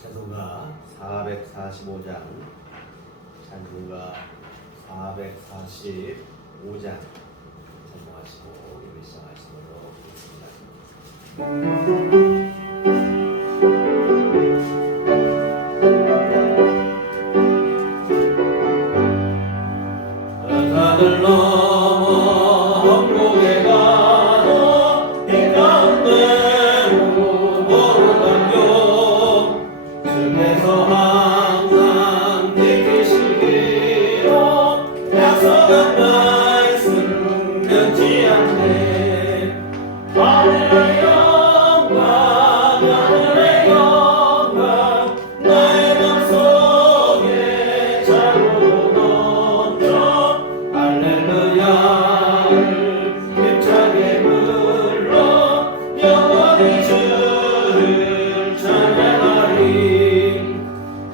찬송가 445장, 찬송가 445장 찬송하시고 예배 시작하시도록 하겠습니다. 하늘 넘어 험곡에 가도 이 가운데 우보르다며 주께서 항상 지키시기로 약속한 말씀 변치 않네. 하늘의 영광 하늘의 영광 나의 맘속에 자고로 넘쳐 할렐루야를 힘차게 불러 영원히 주를 찬양하리.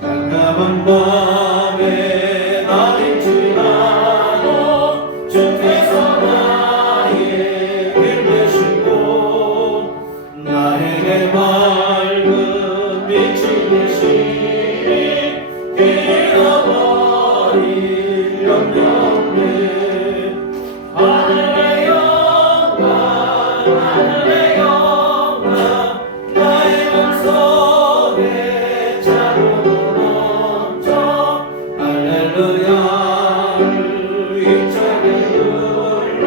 깜깜한 밤에 나일지라도 주께서 나의 길 되시고 나에게 맑은 빛이 되시니 잃어버릴 염려 없네. 하늘의 영광 하늘의 영광 나의 맘속에 자고로 넘쳐 할렐루야를 힘차게 불러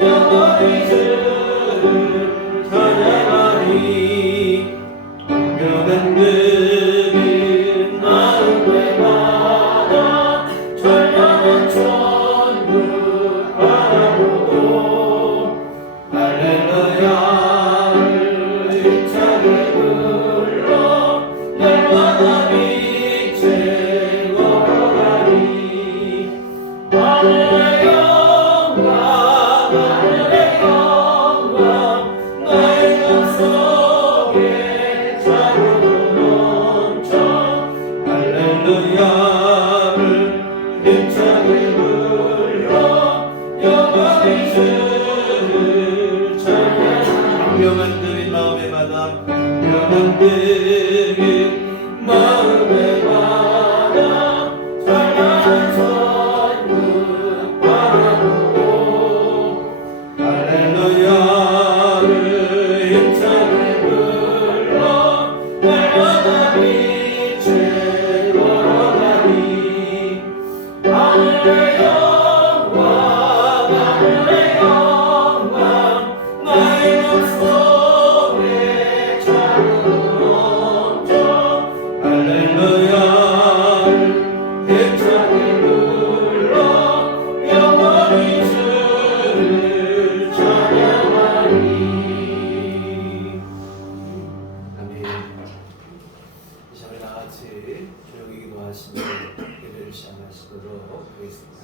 영원히 주를 찬양하리. 운명은 느린 나름의 바다 철량한 천국 바라보고 할렐루야를 힘차게 불러 영원한 빛에 걸어가리. 하늘의 영광 하늘의 영광 나의 맘속에 자고로 넘쳐 할렐루야를 힘차게 불러 영원히 주를 찬양. 명한 그린 마음의 바다 명한 그린 마음의 바다 찬양한 천국 바라보고 할렐루야를 힘차게 불러 날마다 빛에 걸어가리. 하늘의 영광 하늘의 영광 나의 맘속에 자고로 넘쳐 할렐루야를 힘차게 불러 영원히 주를 찬양하리. 아멘. 이 시간에 다같이 조용히 기도하시며 예배를 시작하시도록 하겠습니다.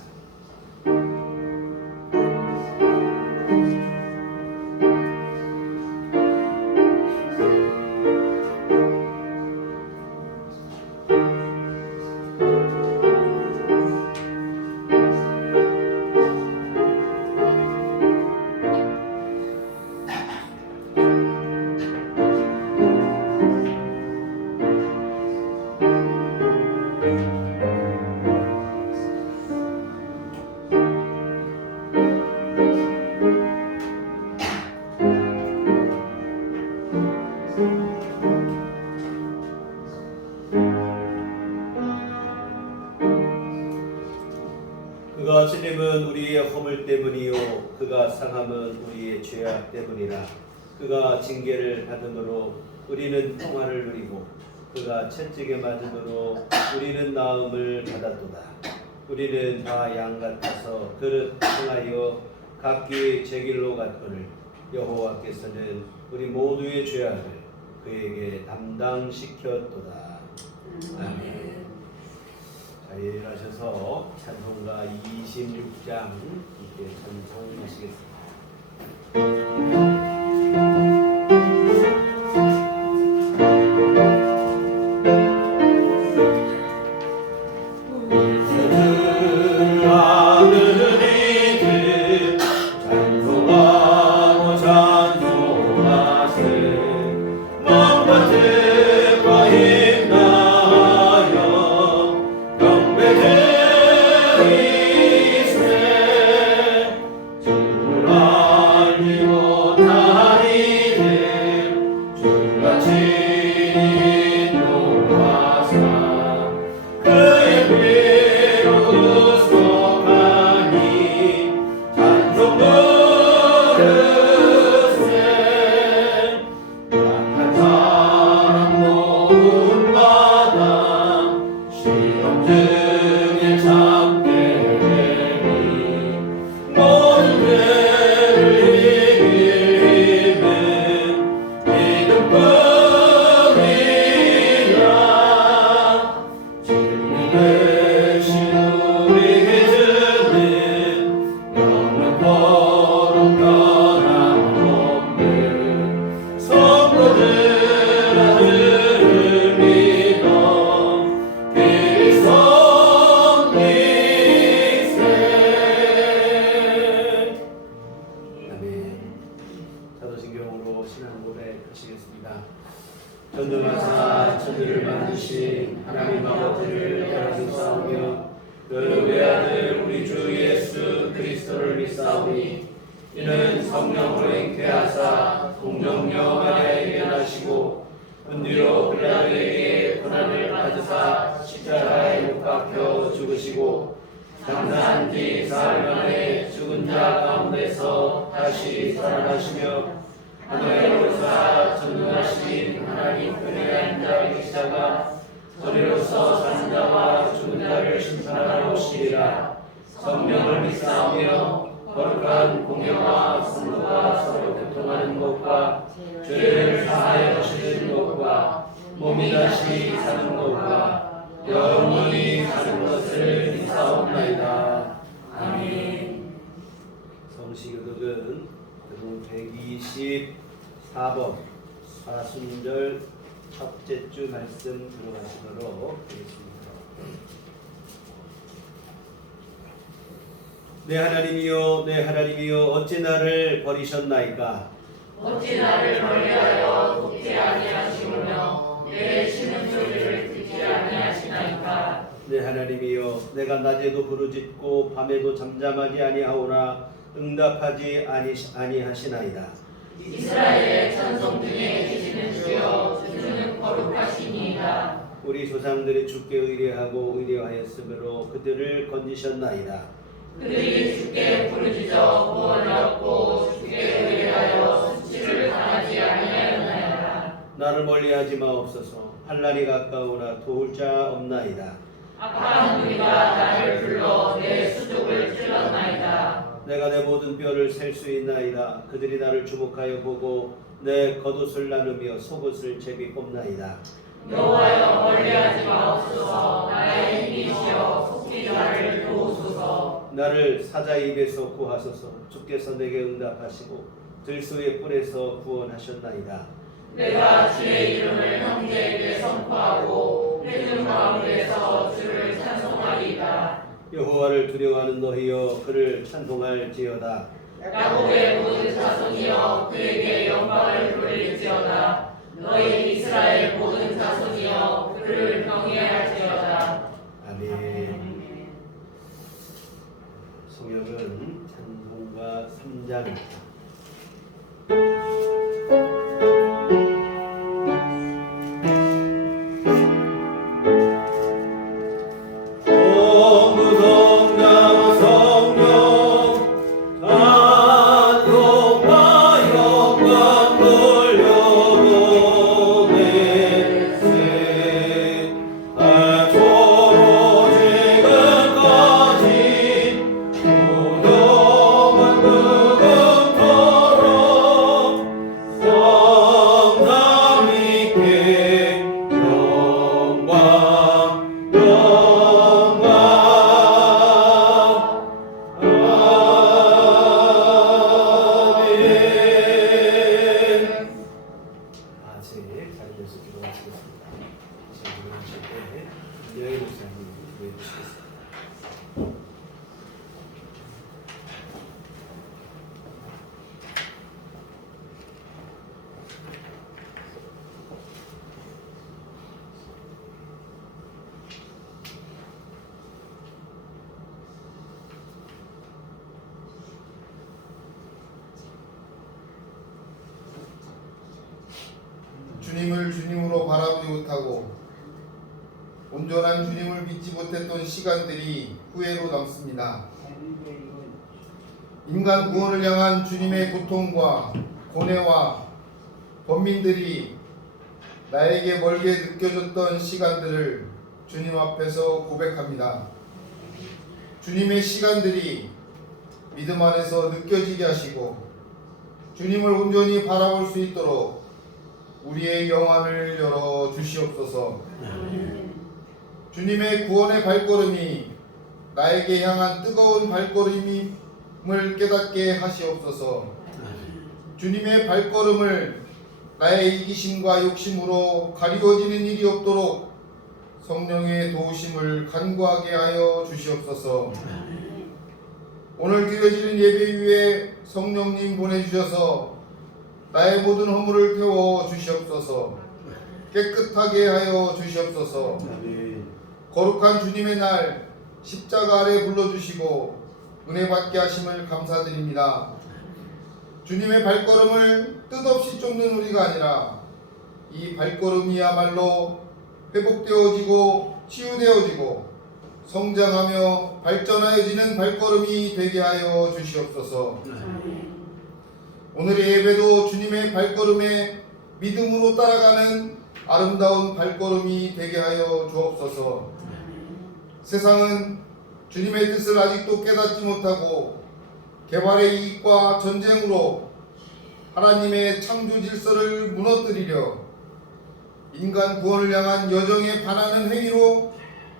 그가 찔림은 우리의 허물 때문이요 그가 상함은 우리의 죄악 때문이라. 그가 징계를 받음으로 우리는 평화를 누리고 그가 채찍에 맞음으로 우리는 나음을 받았도다. 우리는 다 양 같아서 그릇 행하여 각기 제 길로 갔거늘 여호와께서는 우리 모두의 죄악을 그에게 담당시켰도다. 아멘. 자, 일어나셔서 찬송가 26장 이렇게 찬송하시겠습니다. 찬송하고 찬송하세 먼 것과 힘 전능하사 천지를 만드신 하나님 아버지를 영광스러우며 그 외아들 우리 주 예수 그리스도를 믿사오니 이는 성령으로 잉태하사 동정녀 마리아에게 나시고 은뒤로 빌라도에게 고난을 받으사 십자가에 못 박혀 죽으시고 장사한 뒤 사흘 만에 죽은 자 가운데서 다시 살아나시며 하늘에 오르사 전능하신 하나님 편에 앉아 계시다가 저리로서 사는 자와 죽은 자를 심판하러 오시리라. 성령을 믿사오며 거룩한 공회와 성도가 서로 교통하는 것과 죄를 사하여 주시는 것과 몸이 다시 사는 것과 영원히 사는 것을 믿사옵나이다. 아멘. 성시교독은 124번 사순절 첫째 주 말씀 들어가시도록 하겠습니다. 내 하나님이여 내 하나님이여 어찌 나를 버리셨나이까. 어찌 나를 멀리하여 돕지 아니하시며 내 쉬는 소리를 듣지 아니하시나이까. 내 하나님이여 내가 낮에도 부르짖고 밤에도 잠잠하지 아니하오나 응답하지 아니하시나이다. 이스라엘의 천성 중에 계시는 주여 주는 거룩하시니이다. 우리 조상들이 주께 의뢰하고 의뢰하였으므로 그들을 건지셨나이다. 그들이 주께 부르짖어 구원을 얻고 주께 의뢰하여 수치를 당하지 아니하였나이다. 나를 멀리하지 마옵소서. 환난이 가까우나 도울 자 없나이다. 악한 무리가 나를 불러 내 수족을 찔렀나이다. 내가 내 모든 뼈를 셀 수 있나이다. 그들이 나를 주목하여 보고 내 겉옷을 나누며 속옷을 제비 뽑나이다. 여호와여 멀리하지 마옵소서. 나의 힘이시여 속히 나를 도우소서. 나를 사자 입에서 구하소서. 주께서 내게 응답하시고 들소의 뿔에서 구원하셨나이다. 내가 주의 이름을 형제에게 선포하고 회중 가운데서 주를 찬송하리이다. 여호와를 두려워하는 너희여 그를 찬송할지어다. 야곱의 모든 자손이여 그에게 영광을 돌릴지어다. 너희 이스라엘 모든 자손이여 그를 경외할지어다. 아멘. 성경은 찬송가 3장입니다. 주님을 주님으로 바라보지 못하고 온전한 주님을 믿지 못했던 시간들이 후회로 남습니다. 인간 구원을 향한 주님의 고통과 고뇌와 범민들이 나에게 멀게 느껴졌던 시간들을 주님 앞에서 고백합니다. 주님의 시간들이 믿음 안에서 느껴지게 하시고 주님을 온전히 바라볼 수 있도록 우리의 영안을 열어 주시옵소서. 주님의 구원의 발걸음이 나에게 향한 뜨거운 발걸음임을 깨닫게 하시옵소서. 주님의 발걸음을 나의 이기심과 욕심으로 가리워지는 일이 없도록 성령의 도우심을 간구하게 하여 주시옵소서. 오늘 드려지는 예배 위에 성령님 보내주셔서 나의 모든 허물을 태워 주시옵소서. 깨끗하게 하여 주시옵소서. 아멘. 거룩한 주님의 날 십자가 아래 불러주시고 은혜 받게 하심을 감사드립니다. 주님의 발걸음을 뜻없이 쫓는 우리가 아니라 이 발걸음이야말로 회복되어지고 치유되어지고 성장하며 발전하여지는 발걸음이 되게 하여 주시옵소서. 오늘의 예배도 주님의 발걸음에 믿음으로 따라가는 아름다운 발걸음이 되게 하여 주옵소서. 세상은 주님의 뜻을 아직도 깨닫지 못하고 개발의 이익과 전쟁으로 하나님의 창조 질서를 무너뜨리려 인간 구원을 향한 여정에 반하는 행위로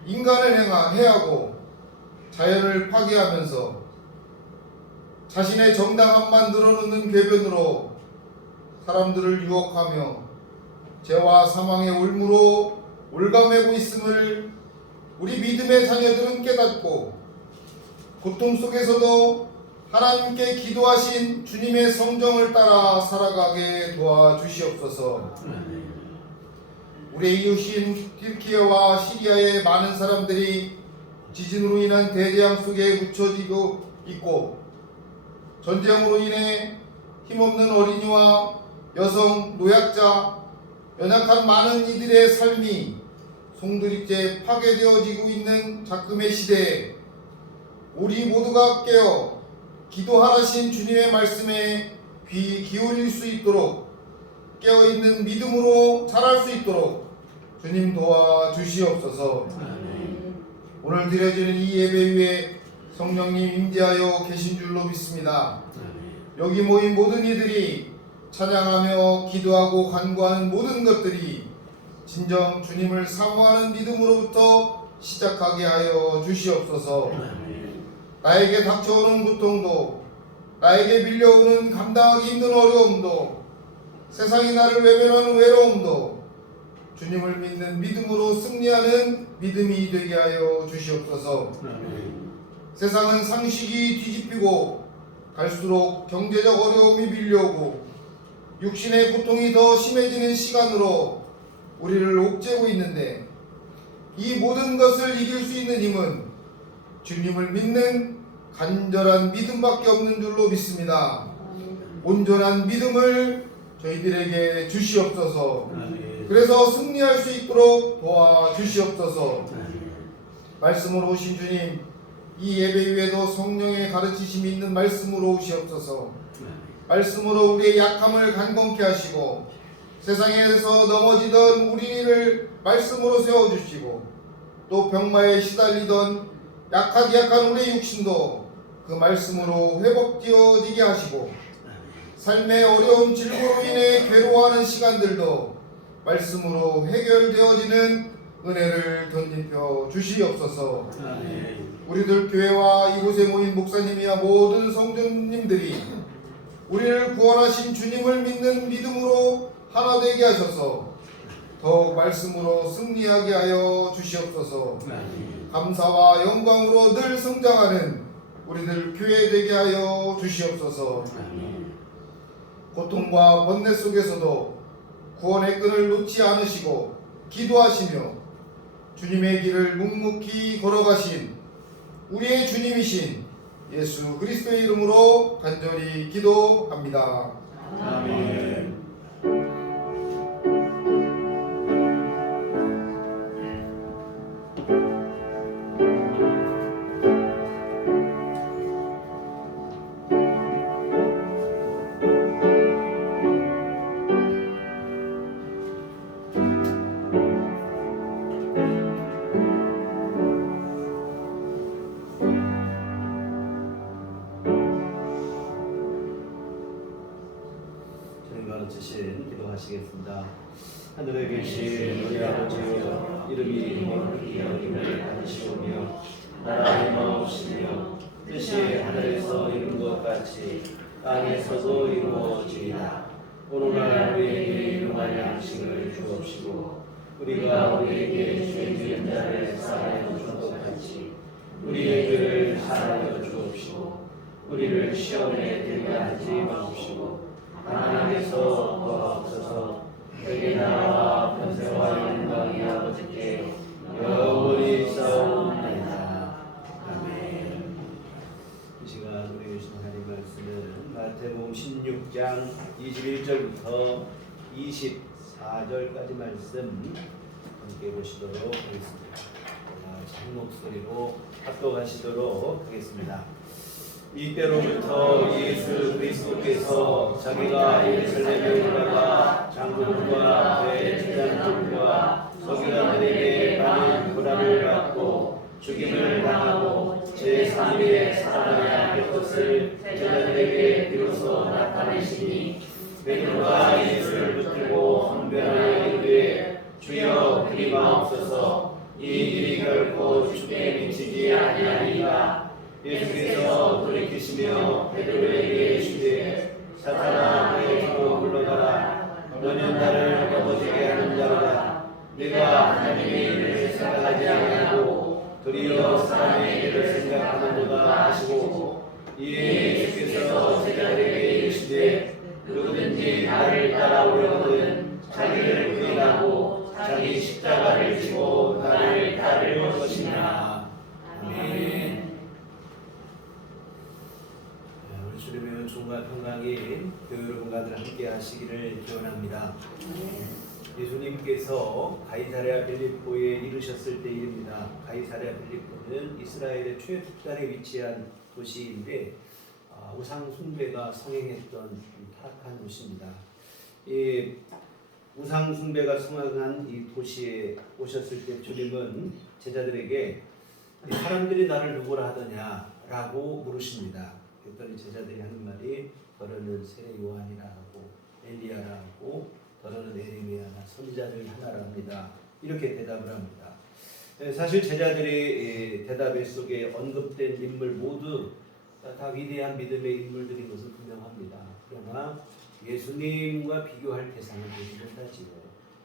인간을 해하고 자연을 파괴하면서 자신의 정당함만 늘어놓는 궤변으로 사람들을 유혹하며 죄와 사망의 올무로 올가매고 있음을 우리 믿음의 자녀들은 깨닫고 고통 속에서도 하나님께 기도하신 주님의 성정을 따라 살아가게 도와주시옵소서. 우리의 이웃인 튀르키예와 시리아의 많은 사람들이 지진으로 인한 대재앙 속에 묻혀지고 있고 전쟁으로 인해 힘없는 어린이와 여성, 노약자, 연약한 많은 이들의 삶이 송두리째 파괴되어지고 있는 작금의 시대에 우리 모두가 깨어 기도하라신 주님의 말씀에 귀 기울일 수 있도록 깨어있는 믿음으로 자랄 수 있도록 주님 도와주시옵소서. 오늘 드려지는 이 예배 위에 성령님 임재하여 계신 줄로 믿습니다. 여기 모인 모든 이들이 찬양하며 기도하고 간구하는 모든 것들이 진정 주님을 사모하는 믿음으로부터 시작하게 하여 주시옵소서. 나에게 닥쳐오는 고통도 나에게 밀려오는 감당하기 힘든 어려움도 세상이 나를 외면하는 외로움도 주님을 믿는 믿음으로 승리하는 믿음이 되게 하여 주시옵소서. 세상은 상식이 뒤집히고 갈수록 경제적 어려움이 밀려오고 육신의 고통이 더 심해지는 시간으로 우리를 옥죄고 있는데 이 모든 것을 이길 수 있는 힘은 주님을 믿는 간절한 믿음밖에 없는 줄로 믿습니다. 온전한 믿음을 저희들에게 주시옵소서. 그래서 승리할 수 있도록 도와주시옵소서. 말씀으로 오신 주님, 이 예배 위에도 성령의 가르치심이 있는 말씀으로 오시옵소서. 말씀으로 우리의 약함을 간건케 하시고 세상에서 넘어지던 우리를 말씀으로 세워주시고 또 병마에 시달리던 약한 우리의 육신도 그 말씀으로 회복되어지게 하시고 삶의 어려운 질고로 인해 괴로워하는 시간들도 말씀으로 해결되어지는 은혜를 덧입혀 주시옵소서. 우리들 교회와 이곳에 모인 목사님이야 모든 성도님들이 우리를 구원하신 주님을 믿는 믿음으로 하나 되게 하셔서 더욱 말씀으로 승리하게 하여 주시옵소서. 감사와 영광으로 늘 성장하는 우리들 교회 되게 하여 주시옵소서. 고통과 번뇌 속에서도 구원의 끈을 놓지 않으시고 기도하시며 주님의 길을 묵묵히 걸어가신 우리의 주님이신 예수 그리스도의 이름으로 간절히 기도합니다. 아멘. 주신 기도하시겠습니다. 하늘에 계신 우리 아버지여, 이름이 거룩히 여김을 받으시오며 나라의 마옵시며 뜻이 하늘에서 이룬 것 같이 땅에서도 이루어지이다. 오늘날 우리에게 일용할 양식을 주옵시고 우리가 우리에게 죄 지은 자를 사하여 준 것 같이 우리의 죄를 사하여 주옵시고 우리를 시험에 들게 하지 마옵시고 하나님께서 마태복음 16장 21절부터 24절까지 말씀 함께 보시도록 하겠습니다. 한 목소리로 합독하시도록 하겠습니다. 이때로부터 예수 그리스도께서 자기가 예루살렘에 올라가 장로들과 대제사장들과 서기관들에게 많은 고난을 받고 죽임을 당하고 제3일에 살아나야 할 것을 제자들에게 비로소 나타내시니 베드로가 예수를 붙들고 항변하여 이르되 주여 그리 마옵소서 이 일이 결코 죽게 미치지 아니하리이다. 예수께서 돌이키시며 베드로에게 이르시되 사탄아 내 뒤로 물러가라. 너는 나를 넘어지게 하는 자로다. 네가 하나님의 일을 생각하지 아니하고 도리어 사람의 일을 생각하는도다 하시고 이에 예수께서 제자들에게 이르시되 누구든지 나를 따라오려거든 자기를 부인하고 자기 십자가를 지고 나를 따를 것이니라. 아멘. 우리 주님의 은총과 평강이 교회 여러분과들 함께 하시기를 기원합니다. 예수님께서 가이사랴 빌립보에 이르셨을 때 일입니다. 가이사랴 빌립보는 이스라엘의 최북단에 위치한 도시인데 우상 숭배가 성행했던 타락한 도시입니다. 이 우상 숭배가 성행한 이 도시에 오셨을 때 주님은 제자들에게 사람들이 나를 누구라 하더냐라고 물으십니다. 그랬더니 제자들이 하는 말이 너는 세례 요한이라 하고 엘리야라 하고 너는 에레미야나 선지자 중 하나랍니다. 이렇게 대답을 합니다. 사실 제자들의 대답 속에 언급된 인물 모두 다 위대한 믿음의 인물들인 것은 분명합니다. 그러나 예수님과 비교할 대상은 되지 못하지요.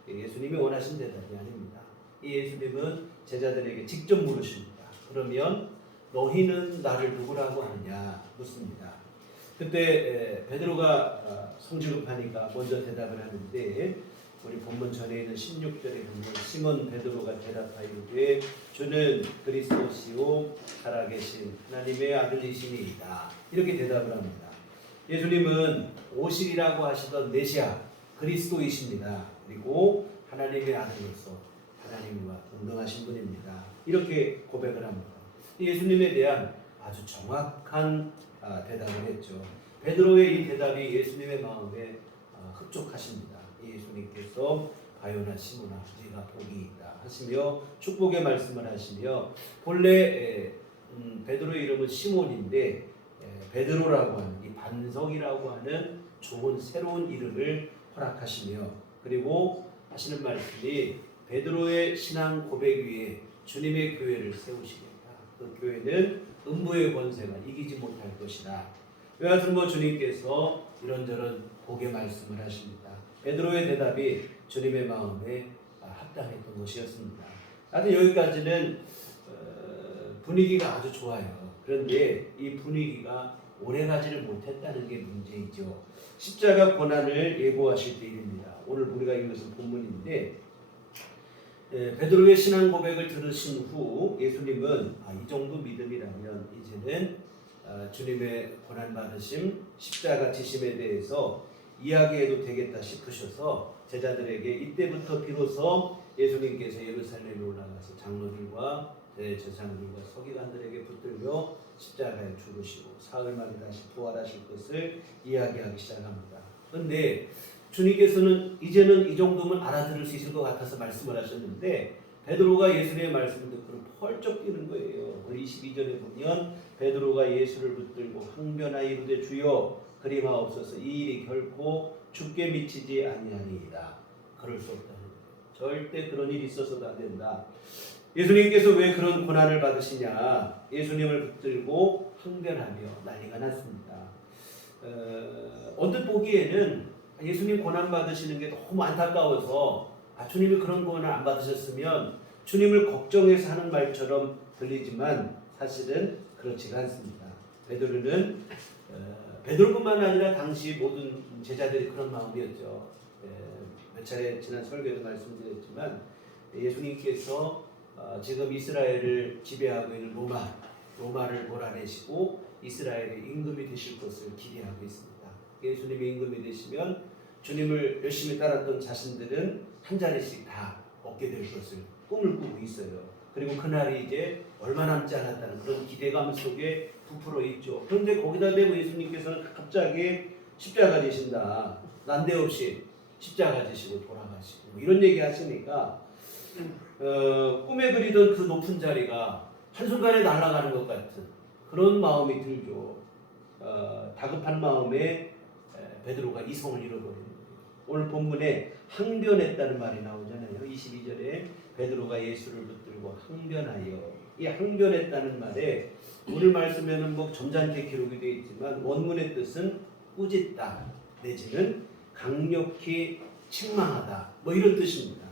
예수님이 원하신 대답이 아닙니다. 이 예수님은 제자들에게 직접 물으십니다. 그러면 너희는 나를 누구라고 하느냐 묻습니다. 그때 베드로가 성질급하니까 먼저 대답을 하는데 우리 본문 전에 있는 16절에 보면 시몬 베드로가 대답하이르되 주는 그리스도시요 살아계신 하나님의 아들이시니이다. 이렇게 대답을 합니다. 예수님은 오실이라고 하시던 메시아 그리스도이십니다. 그리고 하나님의 아들로서 하나님과 동등하신 분입니다. 이렇게 고백을 합니다. 예수님에 대한 아주 정확한 대답을 했죠. 베드로의 이 대답이 예수님의 마음에 흡족하십니다. 예수님께서 바요나 시몬아 네가 복이 있다 하시며 축복의 말씀을 하시며 본래 베드로의 이름은 시몬인데 베드로라고 하는 이 반석이라고 하는 좋은 새로운 이름을 허락하시며 그리고 하시는 말씀이 베드로의 신앙 고백 위에 주님의 교회를 세우시겠다. 그 교회는 음부의 권세가 이기지 못할 것이다. 여하튼 주님께서 이런저런 복의 말씀을 하십니다. 베드로의 대답이 주님의 마음에 합당했던 것이었습니다. 하여튼 여기까지는 분위기가 아주 좋아요. 그런데 이 분위기가 오래가지를 못했다는 게 문제이죠. 십자가 고난을 예고하실 때 일입니다. 오늘 우리가 읽은 것은 본문인데 베드로의 신앙 고백을 들으신 후 예수님은 이 정도 믿음이라면 이제는 주님의 고난받으심, 십자가 지심에 대해서 이야기해도 되겠다 싶으셔서 제자들에게 이때부터 비로소 예수님께서 예루살렘에 올라가서 장로들과 대제사장들과 서기관들에게 붙들며 십자가에 죽으시고 사흘 만에 다시 부활하실 것을 이야기하기 시작합니다. 그런데 주님께서는 이제는 이 정도면 알아들을 수 있을 것 같아서 말씀을 하셨는데 베드로가 예수님의 말씀을 듣고 펄쩍 뛰는 거예요. 22절에 보면 베드로가 예수를 붙들고 항변하여 이르되 주여 그리 마옵소서 이 일이 결코 죽게 미치지 아니하니이다. 그럴 수 없다는 거예요. 절대 그런 일이 있어서도 안 된다. 예수님께서 왜 그런 고난을 받으시냐? 예수님을 붙들고 항변하며 난리가 났습니다. 언뜻 보기에는 예수님 고난 받으시는 게 너무 안타까워서 주님이 그런 고난 안 받으셨으면 주님을 걱정해서 하는 말처럼 들리지만 사실은 그렇지가 않습니다. 베드로뿐만 아니라 당시 모든 제자들이 그런 마음이었죠. 몇 차례 지난 설교에도 말씀드렸지만 예수님께서 지금 이스라엘을 지배하고 있는 로마를 몰아내시고 이스라엘의 임금이 되실 것을 기대하고 있습니다. 예수님의 임금이 되시면 주님을 열심히 따랐던 자신들은 한 자리씩 다 얻게 될 것을 꿈을 꾸고 있어요. 그리고 그날이 이제 얼마 남지 않았다는 그런 기대감 속에 부풀어 있죠. 그런데 거기다 대고 예수님께서는 갑자기 십자가 지신다. 난데없이 십자가 지시고 돌아가시고 뭐 이런 얘기 하시니까 꿈에 그리던 그 높은 자리가 한순간에 날아가는 것 같은 그런 마음이 들죠. 다급한 마음에 베드로가 이성을 잃어버리는 거예요. 오늘 본문에 항변했다는 말이 나오잖아요. 22절에 베드로가 예수를 붙들고 항변하여, 이 항변했다는 말에 오늘 말씀에는 뭐 점잖게 기록이 되어 있지만 원문의 뜻은 꾸짖다 내지는 강력히 책망하다 뭐 이런 뜻입니다.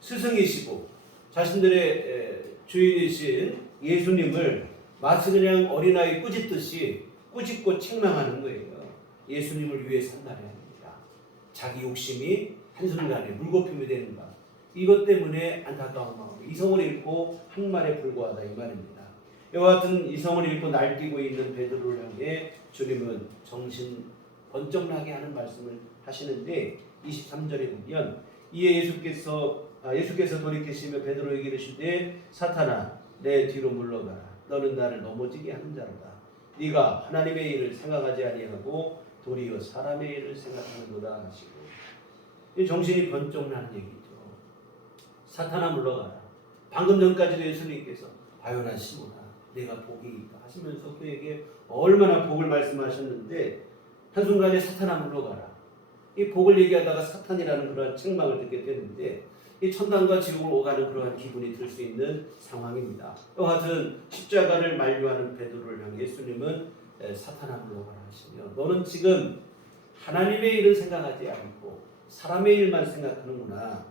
스승이시고 자신들의 주인이신 예수님을 마치 그냥 어린아이 꾸짖듯이 꾸짖고 책망하는 거예요. 예수님을 위해 산다는 겁니다. 자기 욕심이 한순간에 물거품이 되는 것, 이것 때문에 안타까운 마음, 이성을 잃고 한 말에 불과하다 이 말입니다. 이와 같은 이성을 잃고 날뛰고 있는 베드로를 향해 주님은 정신 번쩍나게 하는 말씀을 하시는데 23절에 보면 이에 예수께서 돌이키시며 베드로에게 이르시되 사탄아 내 뒤로 물러가라. 너는 나를 넘어지게 하는 자로다. 네가 하나님의 일을 생각하지 아니하고 도리어 사람의 일을 생각하는도다 하시고, 이 정신이 번쩍 나는 얘기죠. 사탄아 물러가라. 방금 전까지도 예수님께서 바요나 시모나 내가 복이 있다 하시면서 그에게 얼마나 복을 말씀하셨는데 한순간에 사탄아 물러가라. 이 복을 얘기하다가 사탄이라는 그러한 책망을 듣게 되는데 이 천당과 지옥을 오가는 그러한 기분이 들 수 있는 상황입니다. 이와 같은 십자가를 만류하는 베드로를 향해 예수님은 사탄아 물러가라 하시며 너는 지금 하나님의 일을 생각하지 않고 사람의 일만 생각하는구나.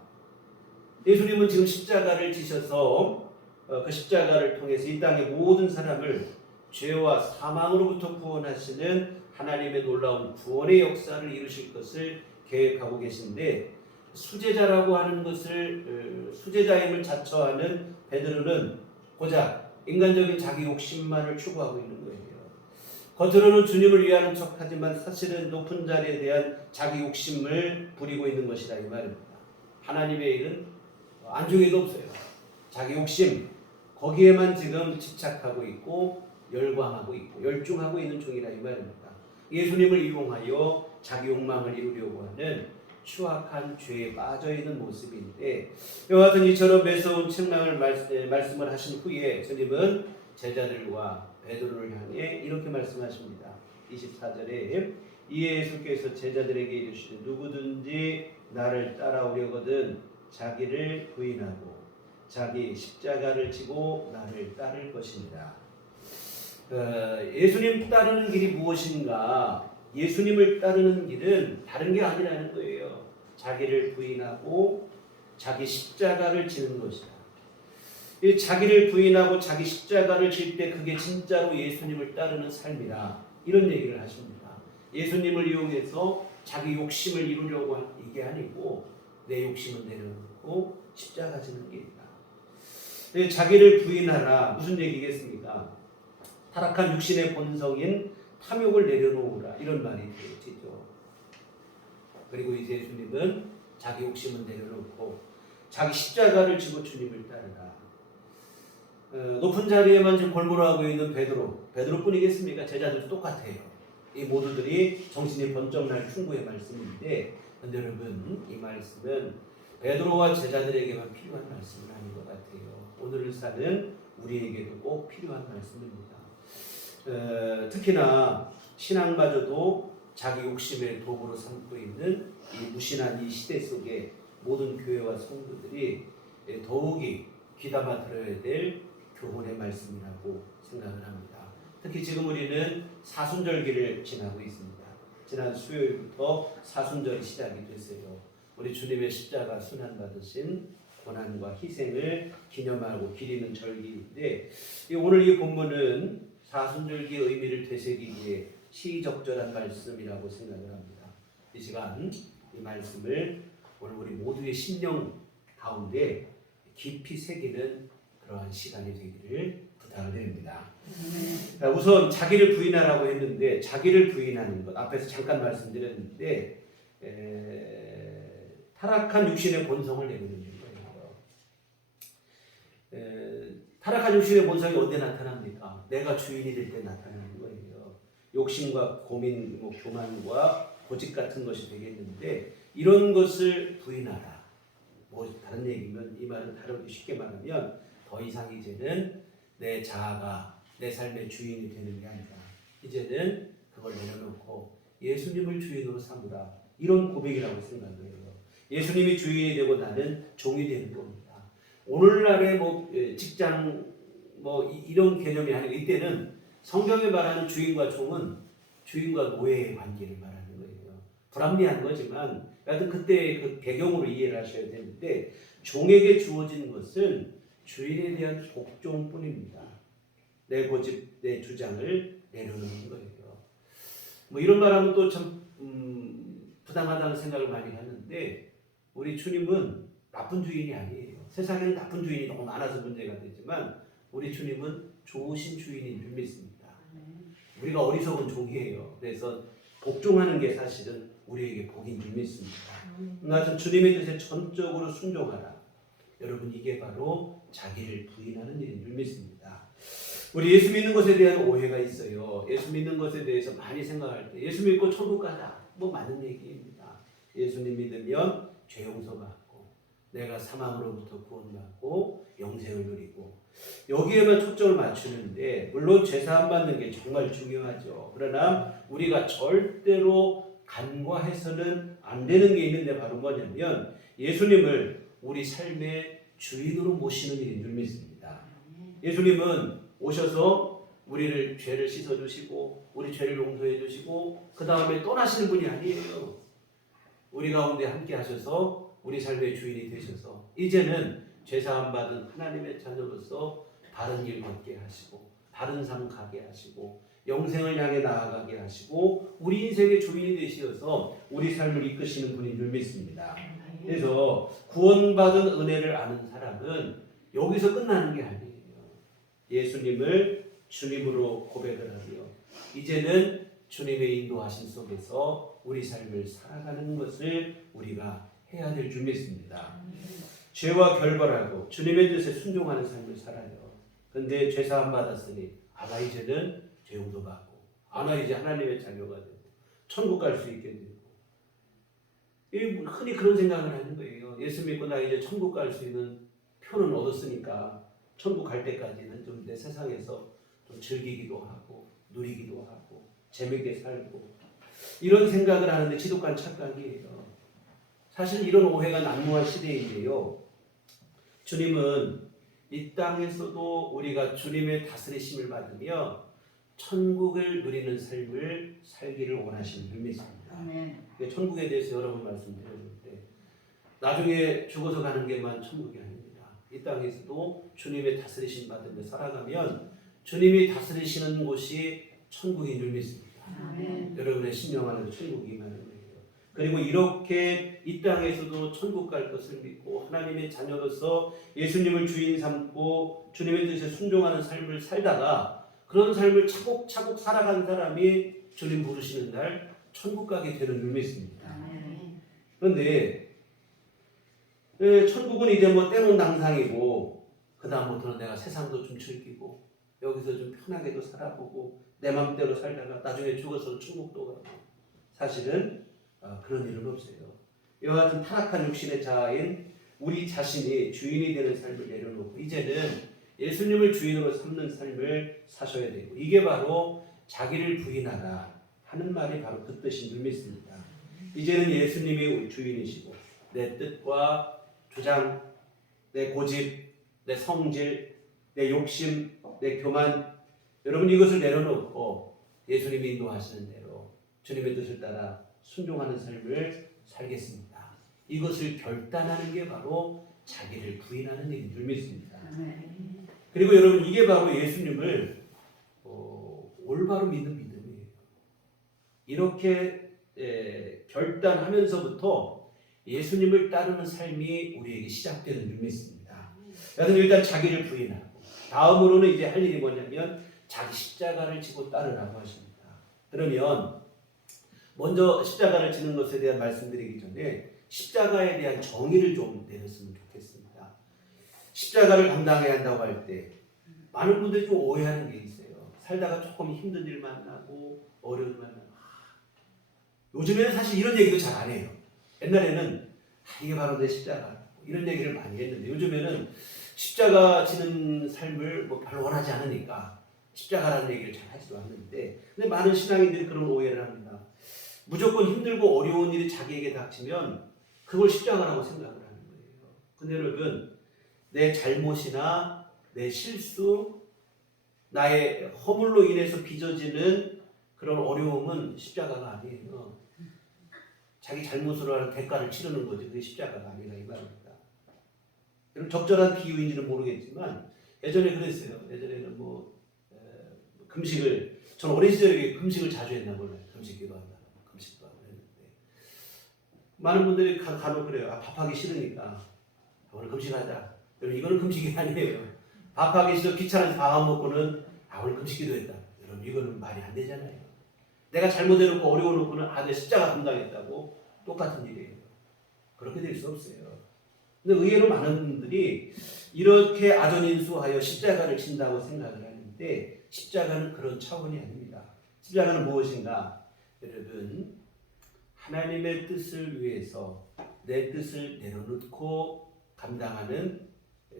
예수님은 지금 십자가를 지셔서 그 십자가를 통해서 이 땅의 모든 사람을 죄와 사망으로부터 구원하시는 하나님의 놀라운 구원의 역사를 이루실 것을 계획하고 계신데 수제자라고 하는 것을 수제자임을 자처하는 베드로는 고작 인간적인 자기 욕심만을 추구하고 있는 거예요. 겉으로는 주님을 위하는 척하지만 사실은 높은 자리에 대한 자기 욕심을 부리고 있는 것이다 이 말입니다. 하나님의 일은 안중에도 없어요. 자기 욕심 거기에만 지금 집착하고 있고 열광하고 있고 열중하고 있는 중이라 이 말입니다. 예수님을 이용하여 자기 욕망을 이루려고 하는 추악한 죄에 빠져있는 모습인데 이와 같은 이처럼 매서운 책망을 말씀을 하신 후에 주님은 제자들과 베드로를 향해 이렇게 말씀하십니다. 24절에 이에 예수께서 제자들에게 이르시되 누구든지 나를 따라오려거든 자기를 부인하고 자기 십자가를 지고 나를 따를 것입니다. 예수님 따르는 길이 무엇인가? 예수님을 따르는 길은 다른 게 아니라는 거예요. 자기를 부인하고 자기 십자가를 지는 것이다. 이 자기를 부인하고 자기 십자가를 질 때 그게 진짜로 예수님을 따르는 삶이라 이런 얘기를 하십니다. 예수님을 이용해서 자기 욕심을 이루려고 하는 이게 아니고 내 욕심은 내려놓고 십자가 지는 길이다. 자기를 부인하라 무슨 얘기겠습니까? 타락한 육신의 본성인 탐욕을 내려놓으라 이런 말이 되어지죠. 그리고 이제 예수님은 자기 욕심은 내려놓고 자기 십자가를 지고 주님을 따르라. 높은 자리에만 지금 골몰하고 있는 베드로뿐이겠습니까? 제자들도 똑같아요. 이 모두들이 정신이 번쩍 날 충고의 말씀인데 근데 여러분 이 말씀은 베드로와 제자들에게만 필요한 말씀은 아닌 것 같아요. 오늘을 사는 우리에게도 꼭 필요한 말씀입니다. 특히나 신앙마저도 자기 욕심의 도구로 삼고 있는 이 무신한 이 시대 속에 모든 교회와 성도들이 더욱이 귀담아 들어야 될 교훈의 말씀이라고 생각을 합니다. 특히 지금 우리는 사순절기를 지나고 있습니다. 지난 수요일부터 사순절이 시작이 됐어요. 우리 주님의 십자가 순환받으신 고난과 희생을 기념하고 기리는 절기인데 오늘 이 본문은 사순절기의 의미를 되새기기에 시적절한 말씀이라고 생각을 합니다. 이 시간 이 말씀을 오늘 우리 모두의 심령 가운데 깊이 새기는 그러한 시간이 되기를 부탁드립니다. 부탁을 드립니다. 우선 자기를 부인하라고 했는데 자기를 부인하는 것 앞에서 잠깐 말씀드렸는데 타락한 육신의 본성을 내려놓는 거예요. 타락한 육신의 본성이 언제 나타납니까? 내가 주인이 될 때 나타나는 거예요. 욕심과 고민, 교만과 고집 같은 것이 되겠는데 이런 것을 부인하라. 다른 얘기면 이 말은 다르게 쉽게 말하면 더 이상 이제는 내 자아가 내 삶의 주인이 되는 게 아니라 이제는 그걸 내려놓고 예수님을 주인으로 삼으라. 이런 고백이라고 생각해요. 예수님이 주인이 되고 나는 종이 되는 겁니다. 오늘날의 직장 이런 개념이 아니고 이때는 성경에 말하는 주인과 종은 주인과 노예의 관계를 말하는 거예요. 불합리한 거지만 여하튼 그때 그 배경으로 이해를 하셔야 되는데 종에게 주어진 것은 주인에 대한 복종뿐입니다. 내 고집, 내 주장을 내려놓는 거예요. 이런 말하면 또 참 부당하다는 생각을 많이 하는데 우리 주님은 나쁜 주인이 아니에요. 세상에는 나쁜 주인이 너무 많아서 문제가 되지만 우리 주님은 좋으신 주인인 줄 믿습니다. 우리가 어리석은 종이에요. 그래서 복종하는 게 사실은 우리에게 복인 줄 믿습니다. 나는 주님의 뜻에 전적으로 순종하라. 여러분 이게 바로 자기를 부인하는 일인 줄 믿습니다. 우리 예수 믿는 것에 대한 오해가 있어요. 예수 믿는 것에 대해서 많이 생각할 때 예수 믿고 천국 가자. 맞는 얘기입니다. 예수님 믿으면 죄 용서받고 내가 사망으로부터 구원받고 영생을 누리고 여기에만 초점을 맞추는데 물론 죄사함 받는 게 정말 중요하죠. 그러나 우리가 절대로 간과해서는 안 되는 게 있는데 바로 뭐냐면 예수님을 우리 삶의 주인으로 모시는 일인 줄 믿습니다. 예수님은 오셔서 우리를 죄를 씻어주시고 우리 죄를 용서해 주시고 그 다음에 떠나시는 분이 아니에요. 우리 가운데 함께 하셔서 우리 삶의 주인이 되셔서 이제는 죄사함 받은 하나님의 자녀로서 바른 길 걷게 하시고 바른 삶 가게 하시고 영생을 향해 나아가게 하시고 우리 인생의 주인이 되시어서 우리 삶을 이끄시는 분인 줄 믿습니다. 그래서 구원받은 은혜를 아는 사람은 여기서 끝나는 게 아니에요. 예수님을 주님으로 고백을 하며 이제는 주님의 인도하심 속에서 우리 삶을 살아가는 것을 우리가 해야 될 줄 믿습니다. 죄와 결별하고 주님의 뜻에 순종하는 삶을 살아요. 그런데 죄사함 받았으니 아마 이제는 죄 용서 받고 아마 이제 하나님의 자녀가 되고 천국 갈 수 있게 되고 흔히 그런 생각을 하는 거예요. 예수 믿고 나 이제 천국 갈 수 있는 표는 얻었으니까 천국 갈 때까지는 좀 내 세상에서 좀 즐기기도 하고 누리기도 하고 재밌게 살고 이런 생각을 하는데 지독한 착각이에요. 사실 이런 오해가 난무한 시대인데요. 주님은 이 땅에서도 우리가 주님의 다스리심을 받으며 천국을 누리는 삶을 살기를 원하시는 줄 믿습니다. 천국에 대해서 여러 번 말씀드렸는데 나중에 죽어서 가는 게만 천국이 아닙니다. 이 땅에서도 주님의 다스리심 받으며 살아가면 주님이 다스리시는 곳이 천국인 줄 믿습니다. 여러분의 신령 안에도 천국이 임하는 거예요. 그리고 이렇게 이 땅에서도 천국 갈 것을 믿고 하나님의 자녀로서 예수님을 주인 삼고 주님의 뜻에 순종하는 삶을 살다가 그런 삶을 차곡차곡 살아간 사람이 주님 부르시는 날 천국 가게 되는 줄 믿습니다. 그런데 천국은 이제 때론 당상이고 그 다음부터는 내가 세상도 좀 즐기고 여기서 좀 편하게도 살아보고 내 맘대로 살다가 나중에 죽어서 천국도 가고 사실은 그런 일은 없어요. 이와 같은 타락한 육신의 자아인 우리 자신이 주인이 되는 삶을 내려놓고 이제는 예수님을 주인으로 삼는 삶을 사셔야 되고 이게 바로 자기를 부인하라 하는 말이 바로 그 뜻인 줄 믿습니다. 이제는 예수님이 주인이시고 내 뜻과 주장, 내 고집, 내 성질, 내 욕심, 내 교만 여러분 이것을 내려놓고 예수님이 인도하시는 대로 주님의 뜻을 따라 순종하는 삶을 살겠습니다. 이것을 결단하는 게 바로 자기를 부인하는 일인 줄 믿습니다. 그리고 여러분 이게 바로 예수님을 올바로 믿는 믿음이에요. 이렇게 결단하면서부터 예수님을 따르는 삶이 우리에게 시작되는 줄 믿습니다. 여러분 일단 자기를 부인하고 다음으로는 이제 할 일이 뭐냐면 자기 십자가를 지고 따르라고 하십니다. 그러면 먼저 십자가를 지는 것에 대한 말씀드리기 전에 십자가에 대한 정의를 좀 내렸으면 좋겠습니다. 십자가를 감당해야 한다고 할 때 많은 분들이 좀 오해하는 게 있어요. 살다가 조금 힘든 일 만나고 어려운 일 만나고 요즘에는 사실 이런 얘기도 잘 안 해요. 옛날에는 이게 바로 내 십자가 이런 얘기를 많이 했는데 요즘에는 십자가 지는 삶을 뭐 별로 원하지 않으니까 십자가라는 얘기를 잘 하지도 않는데 근데 많은 신앙인들이 그런 오해를 합니다. 무조건 힘들고 어려운 일이 자기에게 닥치면 그걸 십자가라고 생각을 하는 거예요. 근데 여러분 내 잘못이나 내 실수 나의 허물로 인해서 빚어지는 그런 어려움은 십자가가 아니에요. 자기 잘못으로 하는 대가를 치르는 거지 그게 십자가가 아니라 이 말입니다. 적절한 비유인지는 모르겠지만 예전에 그랬어요. 예전에는 금식을 저는 어린 시절에 금식을 자주 했나 몰라요. 금식 기도한다. 금식도 하고 했는데 많은 분들이 간혹 그래요. 밥하기 싫으니까 오늘 금식하자. 여러분 이거는 금식이 아니에요. 밥하기 싫어 귀찮아서 밥 안 먹고는 오늘 금식 기도했다. 여러분 이거는 말이 안 되잖아요. 내가 잘못해놓고 어려워놓고는 내 십자가 감당했다고 똑같은 일이에요. 그렇게 될 수 없어요. 근데 의외로 많은 분들이 이렇게 아전인수하여 십자가를 진다고 생각을 하는데 십자가는 그런 차원이 아닙니다. 십자가는 무엇인가? 여러분 하나님의 뜻을 위해서 내 뜻을 내려놓고 감당하는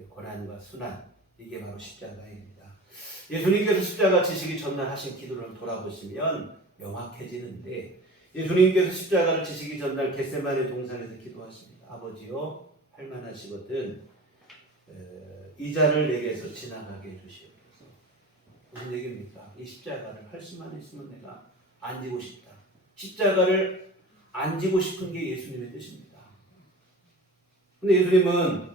고난과 순환 이게 바로 십자가입니다. 예수님께서 십자가 지시기 전날 하신 기도를 돌아보시면 명확해지는데 예수님께서 십자가를 지시기 전날 겟세마네 동산에서 기도하십니다. 아버지요 할만하시거든 이 잔을 내게서 지나가게 해주시옵소서. 무슨 얘기입니까? 이 십자가를 할 수만 있으면 내가 안 지고 싶다. 십자가를 안 지고 싶은 게 예수님의 뜻입니다. 근데 예수님은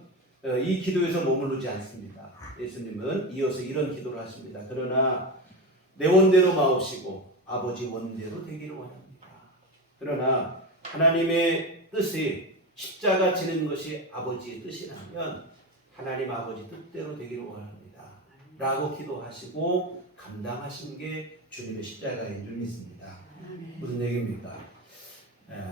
이 기도에서 머무르지 않습니다. 예수님은 이어서 이런 기도를 하십니다. 그러나 내 원대로 마옵시고 아버지 원대로 되기를 원합니다. 그러나 하나님의 뜻이 십자가 지는 것이 아버지의 뜻이라면 하나님 아버지 뜻대로 되기를 원합니다. 라고 기도하시고 감당하신 게 주님의 십자가인 줄 믿습니다. 무슨 얘기입니까?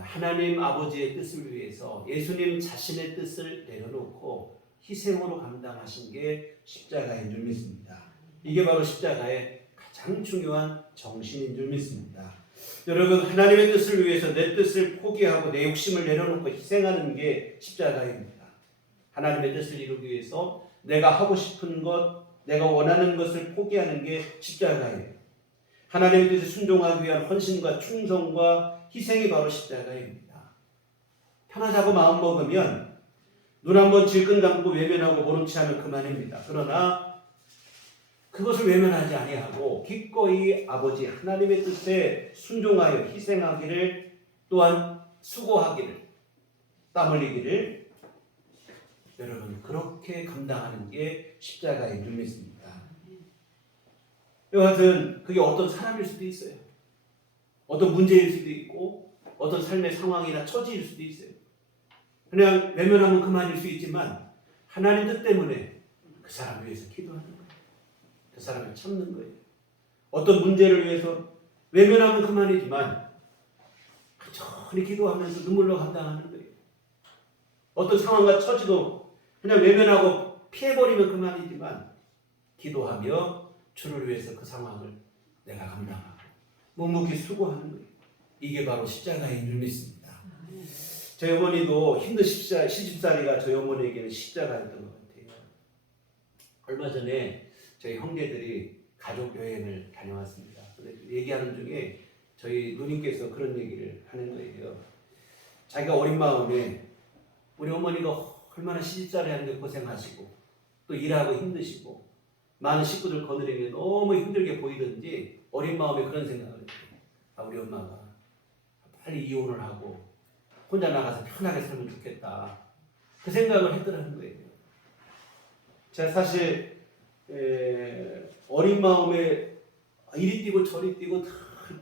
하나님 아버지의 뜻을 위해서 예수님 자신의 뜻을 내려놓고 희생으로 감당하신 게 십자가인 줄 믿습니다. 이게 바로 십자가의 가장 중요한 정신인 줄 믿습니다. 여러분 하나님의 뜻을 위해서 내 뜻을 포기하고 내 욕심을 내려놓고 희생하는 게 십자가입니다. 하나님의 뜻을 이루기 위해서 내가 하고 싶은 것, 내가 원하는 것을 포기하는 게 십자가예요. 하나님의 뜻에 순종하기 위한 헌신과 충성과 희생이 바로 십자가입니다. 편하자고 마음먹으면 눈 한번 질끈 감고 외면하고 모른 체 하면 그만입니다. 그러나 그것을 외면하지 아니하고 기꺼이 아버지 하나님의 뜻에 순종하여 희생하기를 또한 수고하기를 땀 흘리기를 여러분 그렇게 감당하는 게 십자가인 줄 믿습니다. 여하튼 그게 어떤 사람일 수도 있어요. 어떤 문제일 수도 있고 어떤 삶의 상황이나 처지일 수도 있어요. 그냥 외면하면 그만일 수 있지만 하나님 뜻 때문에 그 사람을 위해서 기도하는 거예요. 그 사람을 참는 거예요. 어떤 문제를 위해서 외면하면 그만이지만 천천히 기도하면서 눈물로 감당하는 거예요. 어떤 상황과 처지도 그냥 외면하고 피해버리면 그만이지만 기도하며 주를 위해서 그 상황을 내가 감당하고 묵묵히 수고하는 거예요. 이게 바로 십자가인 줄 믿습니다. 저희 어머니도 힘든 시집살이가 저희 어머니에게는 십자가였던 것 같아요. 얼마 전에 저희 형제들이 가족 여행을 다녀왔습니다. 근데 얘기하는 중에 저희 누님께서 그런 얘기를 하는 거예요. 자기가 어린 마음에 우리 어머니가 얼마나 시집살이 하는데 고생하시고 또 일하고 힘드시고 많은 식구들 거느리며 너무 힘들게 보이던지 어린 마음에 그런 생각을 했어요. 우리 엄마가 빨리 이혼을 하고 혼자 나가서 편하게 살면 좋겠다. 그 생각을 했더라는 거예요. 제가 사실 어린 마음에 이리 뛰고 저리 뛰고 다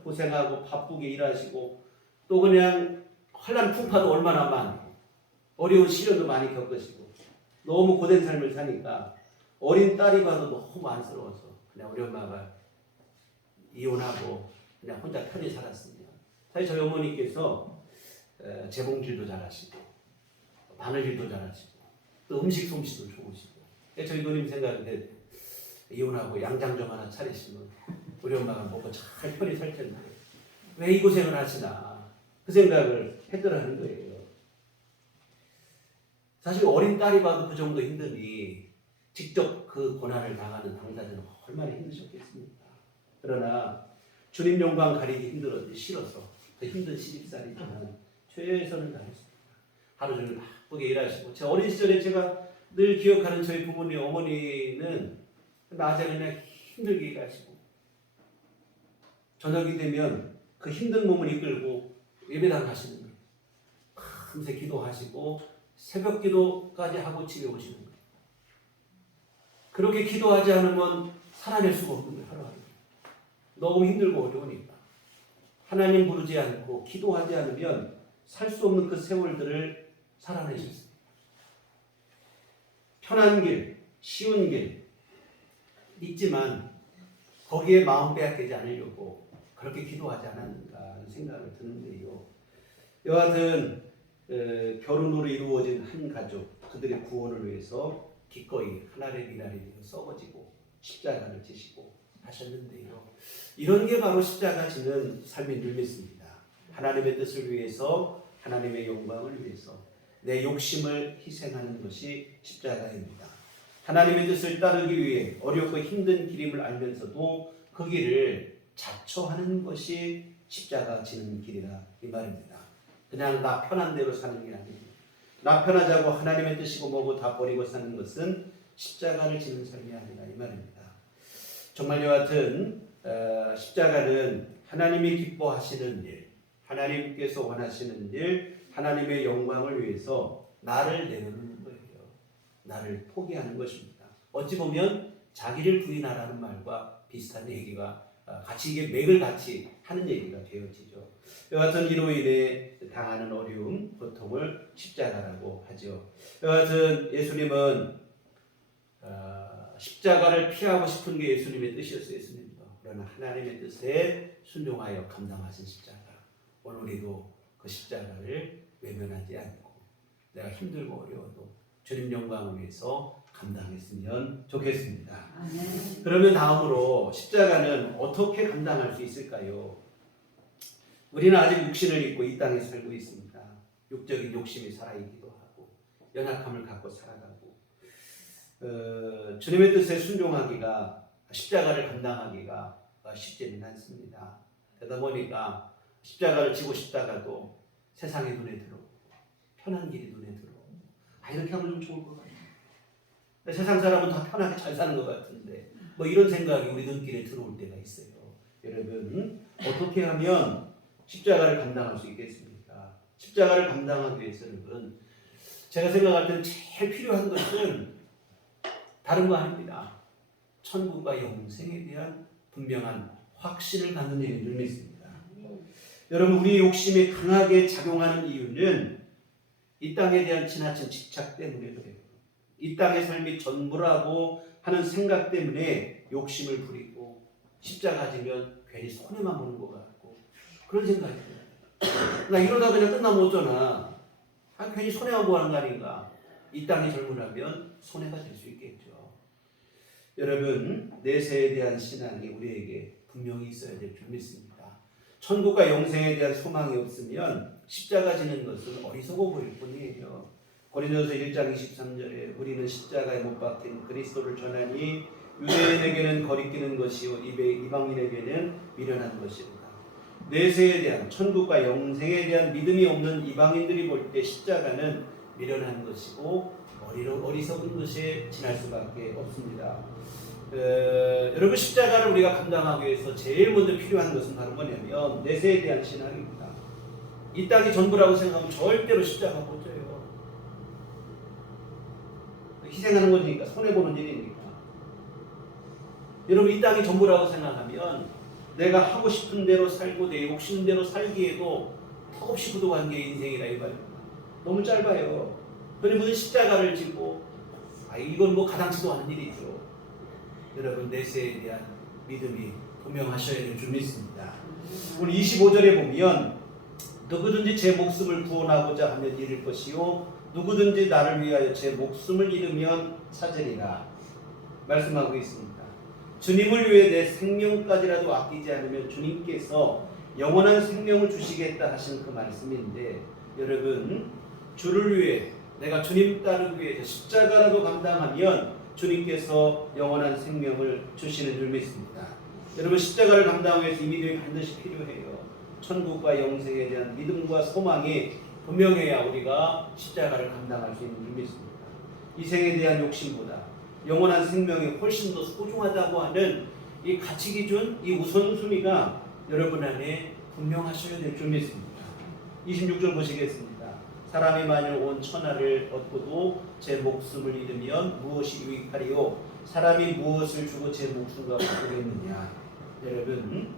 고생하고 바쁘게 일하시고 또 그냥 환난 풍파도 얼마나 많고 어려운 시련도 많이 겪으시고 너무 고된 삶을 사니까 어린 딸이 봐도 너무 안쓰러워서 그냥 우리 엄마가 이혼하고 그냥 혼자 편히 살았습니다. 사실 저희 어머니께서 재봉질도 잘하시고 바늘질도 잘하시고 또 음식 솜씨도 좋으시고 저희 누님 생각에 이혼하고 양장점 하나 차리시면 우리 엄마가 먹고 잘 편히 살 텐데 왜 이 고생을 하시나 그 생각을 했더라는 거예요. 사실 어린 딸이 봐도 그 정도 힘드니 직접 그 고난을 당하는 당사자는 얼마나 힘드셨겠습니까? 그러나 주님 영광 가리기 싫어서 그 힘든 시집살이지만 최선을 다했습니다. 하루 종일 바쁘게 일하시고 제 어린 시절에 제가 늘 기억하는 저희 부모님 어머니는 낮에 그냥 힘들게 일하시고 저녁이 되면 그 힘든 몸을 이끌고 예배당 가시는 거예요. 밤새 기도하시고 새벽 기도까지 하고 집에 오시는 거예요. 그렇게 기도하지 않으면 살아낼 수가 없는 거예요. 하루하루. 너무 힘들고 어려우니까. 하나님 부르지 않고 기도하지 않으면 살 수 없는 그 세월들을 살아내셨습니다. 편한 길, 쉬운 길 있지만 거기에 마음 빼앗기지 않으려고 그렇게 기도하지 않았는가 하는 생각을 드는데요. 여하튼 결혼으로 이루어진 한 가족 그들의 구원을 위해서 기꺼이 하나의 미랄이 되어 썩어지고 십자가를 지시고 하셨는데요. 이런 게 바로 십자가 지는 삶인 줄 믿습니다. 하나님의 뜻을 위해서 하나님의 영광을 위해서 내 욕심을 희생하는 것이 십자가입니다. 하나님의 뜻을 따르기 위해 어렵고 힘든 길임을 알면서도 그 길을 자처하는 것이 십자가 지는 길이라 이 말입니다. 그냥 나 편한 대로 사는 게 아닙니다. 나 편하자고 하나님의 뜻이고 뭐고 다 버리고 사는 것은 십자가를 지는 삶이 아니라 이 말입니다. 정말 여하튼 십자가는 하나님이 기뻐하시는 일, 하나님께서 원하시는 일, 하나님의 영광을 위해서 나를 내놓는 거예요. 나를 포기하는 것입니다. 어찌 보면 자기를 부인하라는 말과 비슷한 얘기가 같이 이게 맥을 같이 하는 얘기가 되어지죠. 여하튼 이로 인해 당하는 어려움, 고통을 십자가라고 하죠. 여하튼 예수님은 십자가를 피하고 싶은 게 예수님의 뜻이었어요. 예수님도. 그러나 하나님의 뜻에 순종하여 감당하신 십자가. 오늘 우리도 그 십자가를 외면하지 않고 내가 힘들고 어려워도 주님 영광을 위해서 감당했으면 좋겠습니다. 아멘. 그러면 다음으로 십자가는 어떻게 감당할 수 있을까요? 우리는 아직 육신을 입고 이 땅에 살고 있습니다. 육적인 욕심이 살아있기도 하고 연약함을 갖고 살아가고 주님의 뜻에 순종하기가 십자가를 감당하기가 쉽지는 않습니다. 그러다 보니까 십자가를 지고 싶다가도 세상의 눈에 들어오고 편한 길이 눈에 들어오고 이렇게 하면 좀 좋을 것 같아요. 세상 사람은 다 편하게 잘 사는 것 같은데 뭐 이런 생각이 우리 눈길에 들어올 때가 있어요. 여러분 어떻게 하면 십자가를 감당할 수 있겠습니까? 십자가를 감당하기 위해서는 제가 생각할 때는 제일 필요한 것은 다른 거 아닙니다. 천국과 영생에 대한 분명한 확신을 갖는 일인 줄 믿습니다. 여러분 우리 욕심이 강하게 작용하는 이유는 이 땅에 대한 지나친 집착 때문에 그래요. 이 땅의 삶이 전부라고 하는 생각 때문에 욕심을 부리고 십자가 지면 괜히 손해만 보는 것 같고 그런 생각이 들어요. 나 이러다 그냥 끝나면 어쩌나. 괜히 손해만 보는 거 아닌가. 이 땅이 젊으라면 손해가 될 수 있겠죠. 여러분 내세에 대한 신앙이 우리에게 분명히 있어야 될 줄 믿습니다. 천국과 영생에 대한 소망이 없으면 십자가 지는 것은 어리석어 보일 뿐이에요. 고린도서 1장 23절에 우리는 십자가에 못 박힌 그리스도를 전하니 유대인에게는 거리끼는 것이요 이방인에게는 미련한 것입니다. 내세에 대한 천국과 영생에 대한 믿음이 없는 이방인들이 볼 때 십자가는 미련한 것이고 어리석은 것에 지날 수밖에 없습니다. 여러분 십자가를 우리가 감당하기 위해서 제일 먼저 필요한 것은 바로 뭐냐면 내세에 대한 신앙입니다. 이 땅이 전부라고 생각하면 절대로 십자가 못 져요. 희생하는 거니까 손해보는 일이니까. 여러분 이 땅이 전부라고 생각하면 내가 하고 싶은 대로 살고 내 욕심대로 살기에도 턱없이 부족한 게 인생이라 이 말입니다. 너무 짧아요. 그러니 무슨 십자가를 지고 이건 뭐 가당치도 않은 일이죠. 여러분 내세에 대한 믿음이 분명하셔야 될 줄 믿습니다. 오늘 25절에 보면 누구든지 제 목숨을 구원하고자 하면 잃을 것이요 누구든지 나를 위하여 제 목숨을 잃으면 찾으리라 말씀하고 있습니다. 주님을 위해 내 생명까지라도 아끼지 않으면 주님께서 영원한 생명을 주시겠다 하신 그 말씀인데, 여러분 주를 위해 내가 주님 따르기 위해서 십자가라도 감당하면 주님께서 영원한 생명을 주시는 줄 믿습니다. 여러분 십자가를 감당하기 위해서 이 믿음이 반드시 필요해요. 천국과 영생에 대한 믿음과 소망이 분명해야 우리가 십자가를 감당할 수 있는 줄 믿습니다. 이 생에 대한 욕심보다 영원한 생명이 훨씬 더 소중하다고 하는 이 가치 기준, 이 우선순위가 여러분 안에 분명하셔야 될 줄 믿습니다. 26절 보시겠습니다. 사람이 만일 온 천하를 얻고도 제 목숨을 잃으면 무엇이 유익하리요? 사람이 무엇을 주고 제 목숨과 바꾸겠느냐? 여러분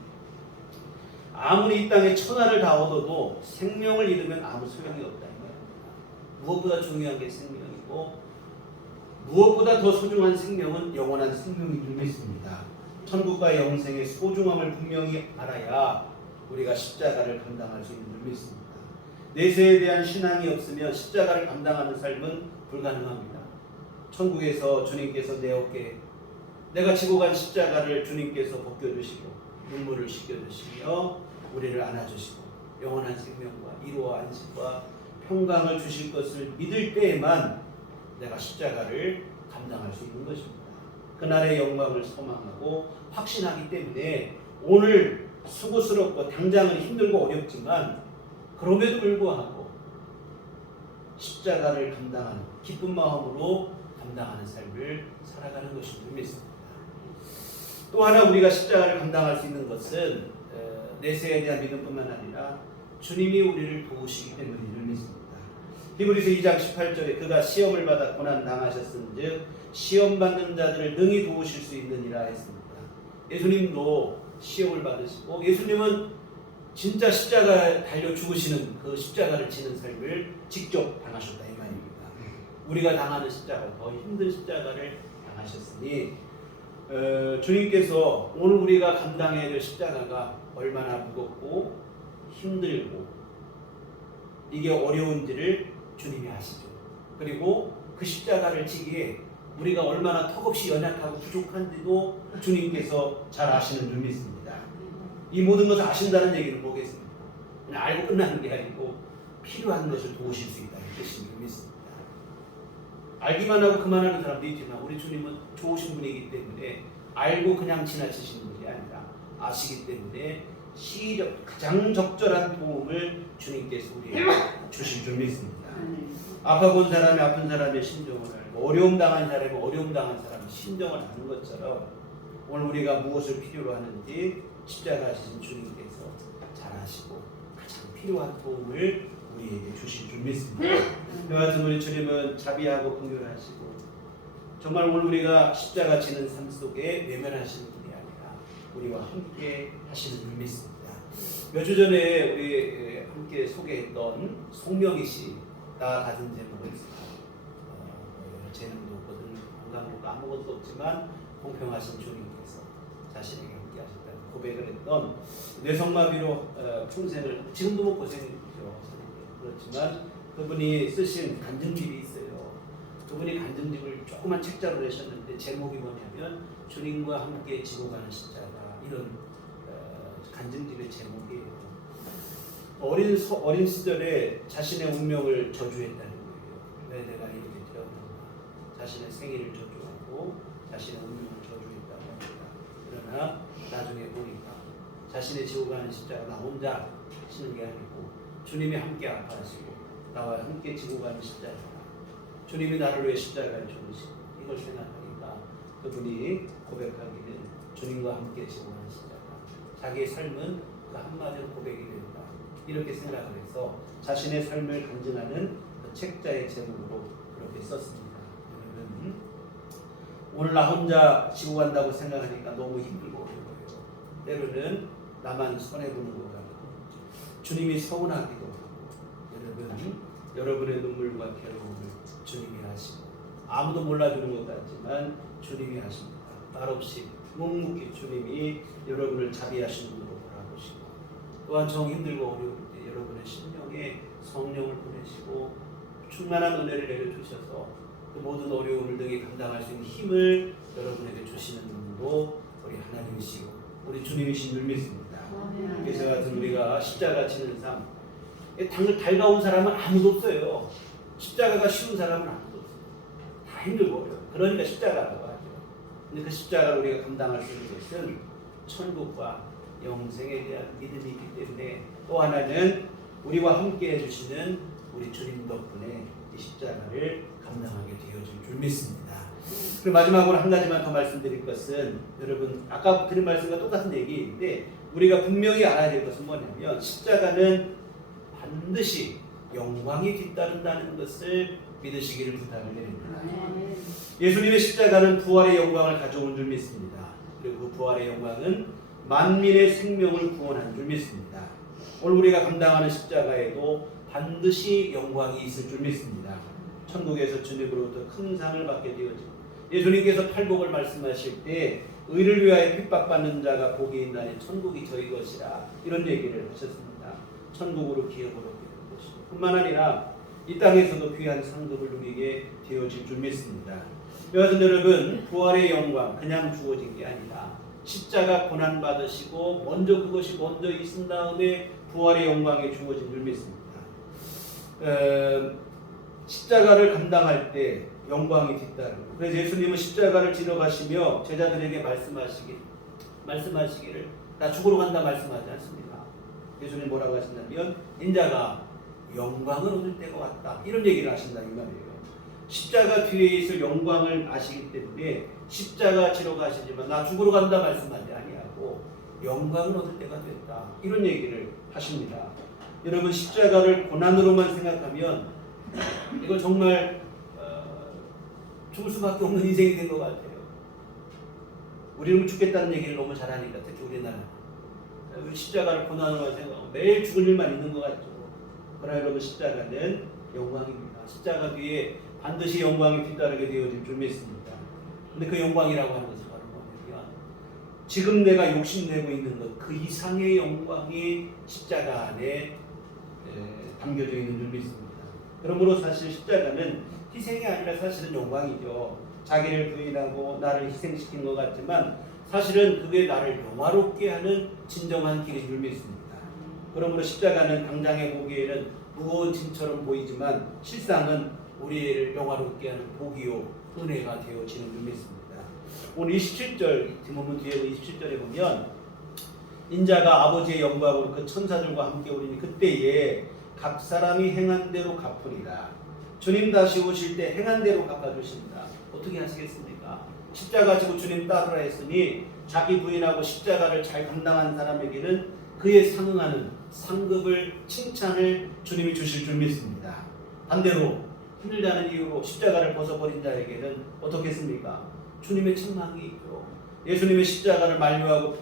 아무리 이 땅에 천하를 다 얻어도 생명을 잃으면 아무 소용이 없다는 거예요. 무엇보다 중요한 게 생명이고 무엇보다 더 소중한 생명은 영원한 생명인 줄 믿습니다. 천국과 영생의 소중함을 분명히 알아야 우리가 십자가를 감당할 수 있는 줄 믿습니다. 내세에 대한 신앙이 없으면 십자가를 감당하는 삶은 불가능합니다. 천국에서 주님께서 내 어깨에 내가 지고 간 십자가를 주님께서 벗겨주시고 눈물을 씻겨주시며 우리를 안아주시고 영원한 생명과 이루와 안식과 평강을 주실 것을 믿을 때에만 내가 십자가를 감당할 수 있는 것입니다. 그날의 영광을 소망하고 확신하기 때문에 오늘 수고스럽고 당장은 힘들고 어렵지만 그럼에도 불구하고 십자가를 감당하는 기쁜 마음으로 감당하는 삶을 살아가는 것인 줄 믿습니다. 또 하나 우리가 십자가를 감당할 수 있는 것은 내세에 대한 믿음뿐만 아니라 주님이 우리를 도우시기 때문인 줄 믿습니다. 히브리서 2장 18절에 그가 시험을 받아 고난 당하셨은즉 시험 받는 자들을 능히 도우실 수 있느니라 했습니다. 예수님도 시험을 받으시고 예수님은 진짜 십자가 달려 죽으시는 그 십자가를 지는 삶을 직접 당하셨다 이 말입니다. 우리가 당하는 십자가 더 힘든 십자가를 당하셨으니 주님께서 오늘 우리가 감당해야 될 십자가가 얼마나 무겁고 힘들고 이게 어려운지를 주님이 아시죠. 그리고 그 십자가를 지기에 우리가 얼마나 턱없이 연약하고 부족한지도 주님께서 잘 아시는 줄 믿습니다. 이 모든 것을 아신다는 얘기는 뭐겠습니까? 그냥 알고 끝나는 게 아니고 필요한 것을 도우실 수 있다는 뜻인 줄 믿습니다. 알기만 하고 그만하는 사람도 있지만 우리 주님은 좋으신 분이기 때문에 알고 그냥 지나치시는 분이 아니라 아시기 때문에 시적 가장 적절한 도움을 주님께서 우리에게 주실 줄 믿습니다. 아파 본 사람이 아픈 사람의 심정을 알고 어려움 당한 사람이 어려움 당한 사람의 심정을 아는 것처럼 오늘 우리가 무엇을 필요로 하는지 십자가 지신 주님께서 잘 아시고 가장 필요한 도움을 우리에게 주실 줄 믿습니다. 여하튼 우리 주님은 자비하고 긍휼하시고 정말 오늘 우리가 십자가 지는 삶 속에 외면하시는 분이 아니라 우리와 함께 하시는 줄 믿습니다. 몇 주 전에 우리 함께 소개했던 송명희 씨가 가진 제목은 재능도 없거든 건강도 아무것도 없지만 공평하신 주님께서 자신에게 함께 하셨다는 고백을 했던 뇌성마비로 평생을 지금도 뭐 고생이죠. 그렇지만 그분이 쓰신 간증집이 있어요. 그분이 간증집을 조그만 책자로 내셨는데 제목이 뭐냐면 주님과 함께 지고 가는 십자가 이런 간증집의 제목이에요. 어린 시절에 자신의 운명을 저주했다는 거예요. 왜 내가 이렇게 태어났나. 자신의 생일을 저주하고 자신의 운명을 저주했다고 합니다. 그러나 나중에 보니까 자신의 지고 가는 십자가 나 혼자 하시는 게 아니고 주님이 함께 아파하시고 나와 함께 지고 가는 십자가 주님이 나를 위해 십자가를 죽으시고 이걸 생각하니까 그분이 고백하기는 주님과 함께 지고 가는 십자가 자기의 삶은 그 한마디로 고백이 된다 이렇게 생각을 해서 자신의 삶을 간증하는 그 책자의 제목으로 그렇게 썼습니다. 여러분 오늘 나 혼자 지고 간다고 생각하니까 너무 힘들고 어려워요. 때로는 나만 손해보는 것 같고 주님이 서운하기도 하고 여러분의 눈물과 괴로움을 주님이 아시고 아무도 몰라주는 것 같지만 주님이 하십니다. 말없이 묵묵히 주님이 여러분을 자비하신 분으로 바라보시고 또한 정 힘들고 어려울 때 여러분의 심령에 성령을 보내시고 충만한 은혜를 내려주셔서 그 모든 어려움을 등에 감당할 수 있는 힘을 여러분에게 주시는 분으로 우리 하나님이시고 우리 주님이신 줄 믿습니다. 그래서 같은 우리가 십자가 지는 삶, 달가운 사람은 아무도 없어요. 십자가가 쉬운 사람은 아무도 없어요. 다 힘들고 어려워요. 그러니까 십자가라고 하죠. 근데 그 십자가를 우리가 감당할 수 있는 것은 천국과 영생에 대한 믿음이 있기 때문에 또 하나는 우리와 함께 해주시는 우리 주님 덕분에 이 십자가를 감당하게 되어질 줄 믿습니다. 그리고 마지막으로 한 가지만 더 말씀드릴 것은 여러분 아까 드린 말씀과 똑같은 얘기인데 우리가 분명히 알아야 될 것은 뭐냐면 십자가는 반드시 영광이 뒤따른다는 것을 믿으시기를 부탁을 드립니다. 예수님의 십자가는 부활의 영광을 가져온 줄 믿습니다. 그리고 그 부활의 영광은 만민의 생명을 구원한 줄 믿습니다. 오늘 우리가 감당하는 십자가에도 반드시 영광이 있을 줄 믿습니다. 천국에서 주님으로부터 큰 상을 받게 되어지고 예수님께서 팔복을 말씀하실 때 의를 위하여 핍박받는 자가 복이 있나니 천국이 저희 것이라 이런 얘기를 하셨습니다. 천국으로 기업을 얻게 된 것이고 뿐만 아니라 이 땅에서도 귀한 상급을 누리게 되어질 줄 믿습니다. 여하튼 여러분 부활의 영광 그냥 주어진 게 아니라 십자가 고난 받으시고 그것이 먼저 있은 다음에 부활의 영광이 주어진 줄 믿습니다. 십자가를 감당할 때 영광이 뒤따르고 그래서 예수님은 십자가를 지러 가시며 제자들에게 말씀하시기를 나 죽으러 간다 말씀하지 않습니다. 예수님 뭐라고 하신다면 인자가 영광을 얻을 때가 왔다 이런 얘기를 하신다 이 말이에요. 십자가 뒤에 있을 영광을 아시기 때문에 십자가 지러 가시지만 나 죽으러 간다 말씀하지 아니하고 영광을 얻을 때가 됐다 이런 얘기를 하십니다. 여러분 십자가를 고난으로만 생각하면 이거 정말 죽을 수밖에 없는 인생이 된 것 같아요. 우리는 죽겠다는 얘기를 너무 잘하니까 특히 우리나라 십자가를 고난으로만 생각하고 매일 죽을 일만 있는 것 같죠. 그러나 여러분 십자가는 영광입니다. 십자가 뒤에 반드시 영광이 뒤따르게 되어질 줄 믿습니다. 근데 그 영광이라고 하는 것은 바로 뭐냐면 지금 내가 욕심내고 있는 것 그 이상의 영광이 십자가 안에 담겨져 있는 줄 믿습니다. 그러므로 사실 십자가는 희생이 아니라 사실은 영광이죠. 자기를 부인하고 나를 희생시킨 것 같지만 사실은 그게 나를 영화롭게 하는 진정한 길인 줄 믿습니다. 그러므로 십자가는 당장에 보기에는 무거운 짐처럼 보이지만 실상은 우리를 영화롭게 하는 복이요 은혜가 되어지는 줄 믿습니다. 오늘 27절 디모데 뒤에 27절에 보면 인자가 아버지의 영광으로 그 천사들과 함께 오리니 그때에 각 사람이 행한 대로 갚으리라. 주님 다시 오실 때 행한 대로 갚아주신다. 어떻게 하시겠습니까? 십자가 지고 주님 따르라 했으니 자기 부인하고 십자가를 잘 감당한 사람에게는 그에 상응하는 상급을 칭찬을 주님이 주실 줄 믿습니다. 반대로 힘들다는 이유로 십자가를 벗어버린 자에게는 어떻겠습니까? 주님의 책망이 있고 예수님의 십자가를 만류하고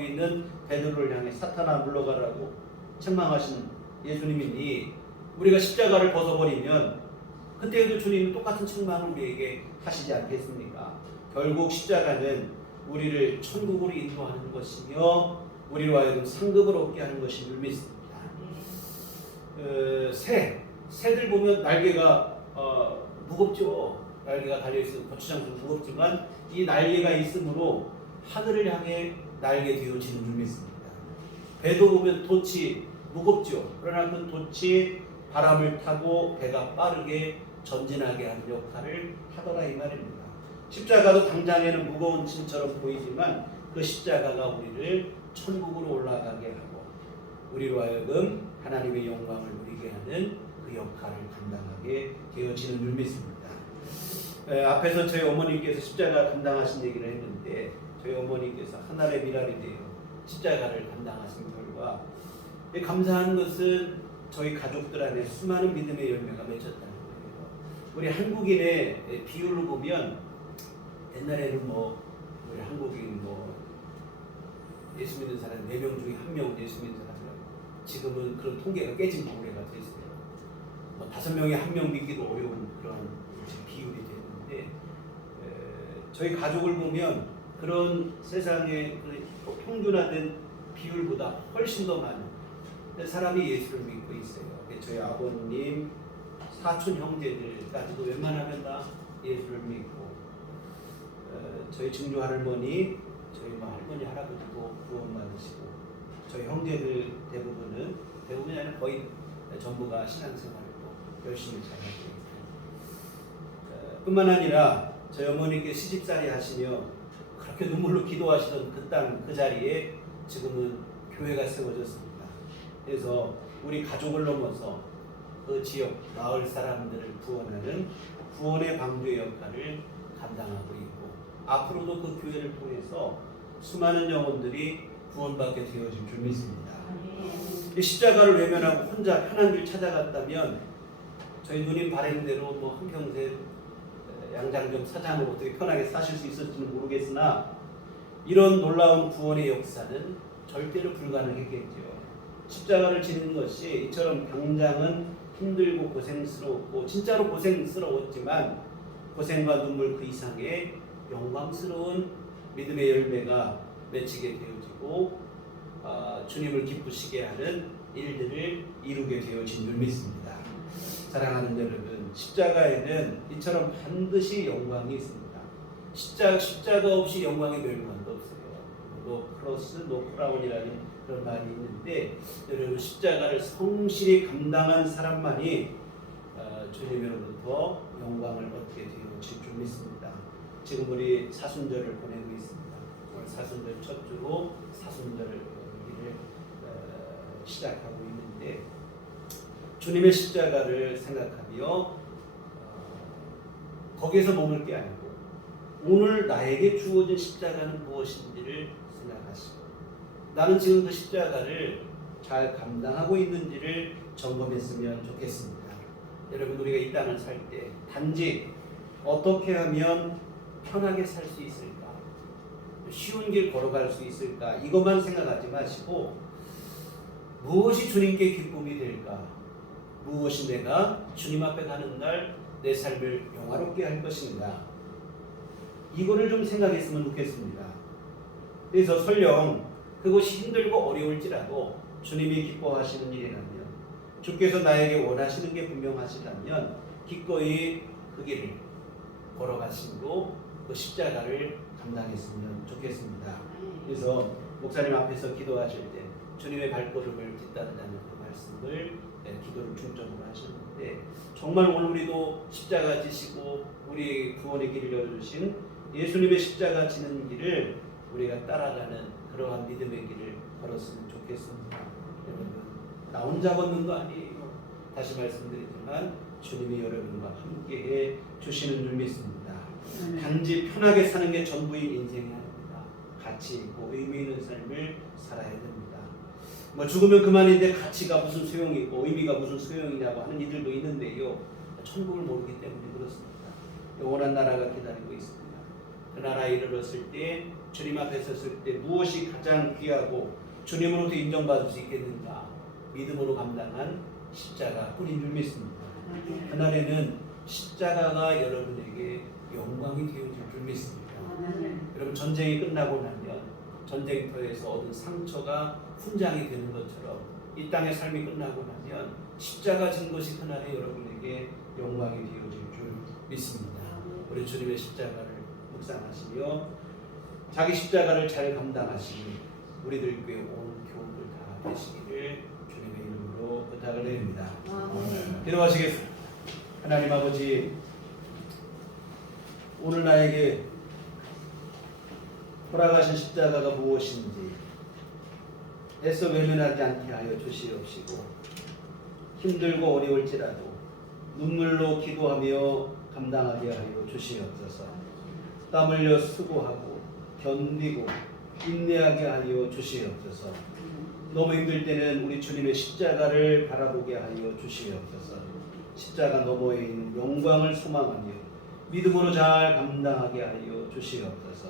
있는 베드로를 향해 사탄아 물러가라고 책망하신 예수님이니 우리가 십자가를 벗어버리면 그때에도 주님은 똑같은 책망을 우리에게 하시지 않겠습니까? 결국 십자가는 우리를 천국으로 인도하는 것이며 우리로 하여금 상급을 얻게 하는 것인 줄 믿습니다. 새들 보면 날개가 무겁죠. 날개가 달려있으면 고추장도 무겁지만 이 날개가 있으므로 하늘을 향해 날개 되어지는 줄 믿습니다. 배도 보면 돛이 무겁죠. 그러나 그 돛이 바람을 타고 배가 빠르게 전진하게 하는 역할을 하더라 이 말입니다. 십자가도 당장에는 무거운 짐처럼 보이지만 그 십자가가 우리를 천국으로 올라가게 하고 우리로 하여금 하나님의 영광을 누리게 하는 그 역할을 감당하게 되어지는 줄 믿습니다. 앞에서 저희 어머니께서 십자가 감당하신 얘기를 했는데 저희 어머니께서 하늘의 미랄이 되어 십자가를 감당하신 결과 감사한 것은 저희 가족들 안에 수많은 믿음의 열매가 맺혔다는 거예요. 우리 한국인의 비율로 보면 옛날에는 우리 한국인 예수 믿는 사람 4명 중에 1명 예수 믿는 사람이라고 지금은 그런 통계가 깨진 오래가 됐어요. 뭐 5명이 1명 믿기도 어려운 그런 비율이 되는데 저희 가족을 보면 그런 세상의 그 평균화된 비율보다 훨씬 더 많은 사람이 예수를 믿고 있어요. 저희 아버님, 사촌 형제들까지도 웬만하면 다 예수를 믿고 저희 증조 할머니, 저희 뭐 할머니, 할아버지도 구원받으시고 저희 형제들 대부분이 아니라 거의 전부가 신앙생활을 또 열심히 잘하고 있고 뿐만 아니라 저희 어머니께 시집살이 하시며 그렇게 눈물로 기도하시던 그 땅 그 자리에 지금은 교회가 세워졌습니다. 그래서 우리 가족을 넘어서 그 지역 마을 사람들을 구원하는 구원의 방주의 역할을 감당하고 있고 앞으로도 그 교회를 통해서 수많은 영혼들이 구원받게 되어질 줄 믿습니다. 이 십자가를 외면하고 혼자 편한 길 찾아갔다면 저희 누님 바램대로 뭐 한평생 양장점 사장으로 어떻게 편하게 사실 수 있을지는 모르겠으나 이런 놀라운 구원의 역사는 절대로 불가능했겠죠. 십자가를 지는 것이 이처럼 당장은 힘들고 고생스럽고 진짜로 고생스러웠지만 고생과 눈물 그 이상의 영광스러운 믿음의 열매가 맺히게 되어지고 주님을 기쁘시게 하는 일들을 이루게 되어진 줄 믿습니다. 사랑하는 여러분, 십자가에는 이처럼 반드시 영광이 있습니다. 십자가 없이 영광의 멸망도 없어요. 노 크로스, 노 크라운이라는 그런 말이 있는데 여러분 십자가를 성실히 감당한 사람만이 주님으로부터 영광을 얻게 되어질 줄 믿습니다. 지금 우리 사순절을 보내고 있습니다. 오늘 사순절 첫 주로 사순절을 시작하고 있는데 주님의 십자가를 생각하며 거기에서 머물 게 아니고 오늘 나에게 주어진 십자가는 무엇인지를 생각하시고 나는 지금 그 십자가를 잘 감당하고 있는지를 점검했으면 좋겠습니다. 여러분 우리가 이 땅을 살 때 단지 어떻게 하면 편하게 살 수 있을까? 쉬운 길 걸어갈 수 있을까? 이것만 생각하지 마시고 무엇이 주님께 기쁨이 될까? 무엇이 내가 주님 앞에 가는 날 내 삶을 영화롭게 할 것인가? 이거를 좀 생각했으면 좋겠습니다. 그래서 설령 그것이 힘들고 어려울지라도 주님이 기뻐하시는 일이라면 주께서 나에게 원하시는 게 분명하시다면 기꺼이 그 길을 걸어가시고 그 십자가를 감당했으면 좋겠습니다. 그래서 목사님 앞에서 기도하실 때 주님의 발걸음을 뒤따르자는 그 말씀을 기도를 중점으로 하셨는데 정말 오늘 우리도 십자가 지시고 우리 구원의 길을 열어주신 예수님의 십자가 지는 길을 우리가 따라가는 그러한 믿음의 길을 걸었으면 좋겠습니다. 여러분 나 혼자 걷는 거 아니에요. 다시 말씀드리지만 주님이 여러분과 함께해 주시는 줄 믿습니다. 단지 편하게 사는 게 전부인 인생이 아닙니다. 가치 있고 의미 있는 삶을 살아야 됩니다. 뭐 죽으면 그만인데 가치가 무슨 소용이 있고 의미가 무슨 소용이냐고 하는 이들도 있는데요. 천국을 모르기 때문에 그렇습니다. 영원한 나라가 기다리고 있습니다. 그 나라에 이르렀을 때 주님 앞에 섰을 때 무엇이 가장 귀하고 주님으로부터 인정받을 수 있겠는가? 믿음으로 감당한 십자가 뿐인 줄 믿습니다. 그날에는 십자가가 여러분에게 영광이 되어질 줄 믿습니다. 여러분 전쟁이 끝나고 나면 전쟁터에서 얻은 상처가 훈장이 되는 것처럼 이 땅의 삶이 끝나고 나면 십자가 진 것이 그날에 여러분에게 영광이 되어질 줄 믿습니다. 우리 주님의 십자가를 묵상하시며 자기 십자가를 잘 감당하시니 우리들께 온 교훈을 다 되시기를 주님의 이름으로 부탁을 드립니다. 기도하시겠습니다. 하나님 아버지, 오늘 나에게 돌아가신 십자가가 무엇인지 애써 외면하지 않게 하여 주시옵시고 힘들고 어려울지라도 눈물로 기도하며 감당하게 하여 주시옵소서. 땀 흘려 수고하고 견디고 인내하게 하여 주시옵소서. 너무 힘들 때는 우리 주님의 십자가를 바라보게 하여 주시옵소서. 십자가 너머에 있는 영광을 소망하며 믿음으로 잘 감당하게 하여 주시옵소서.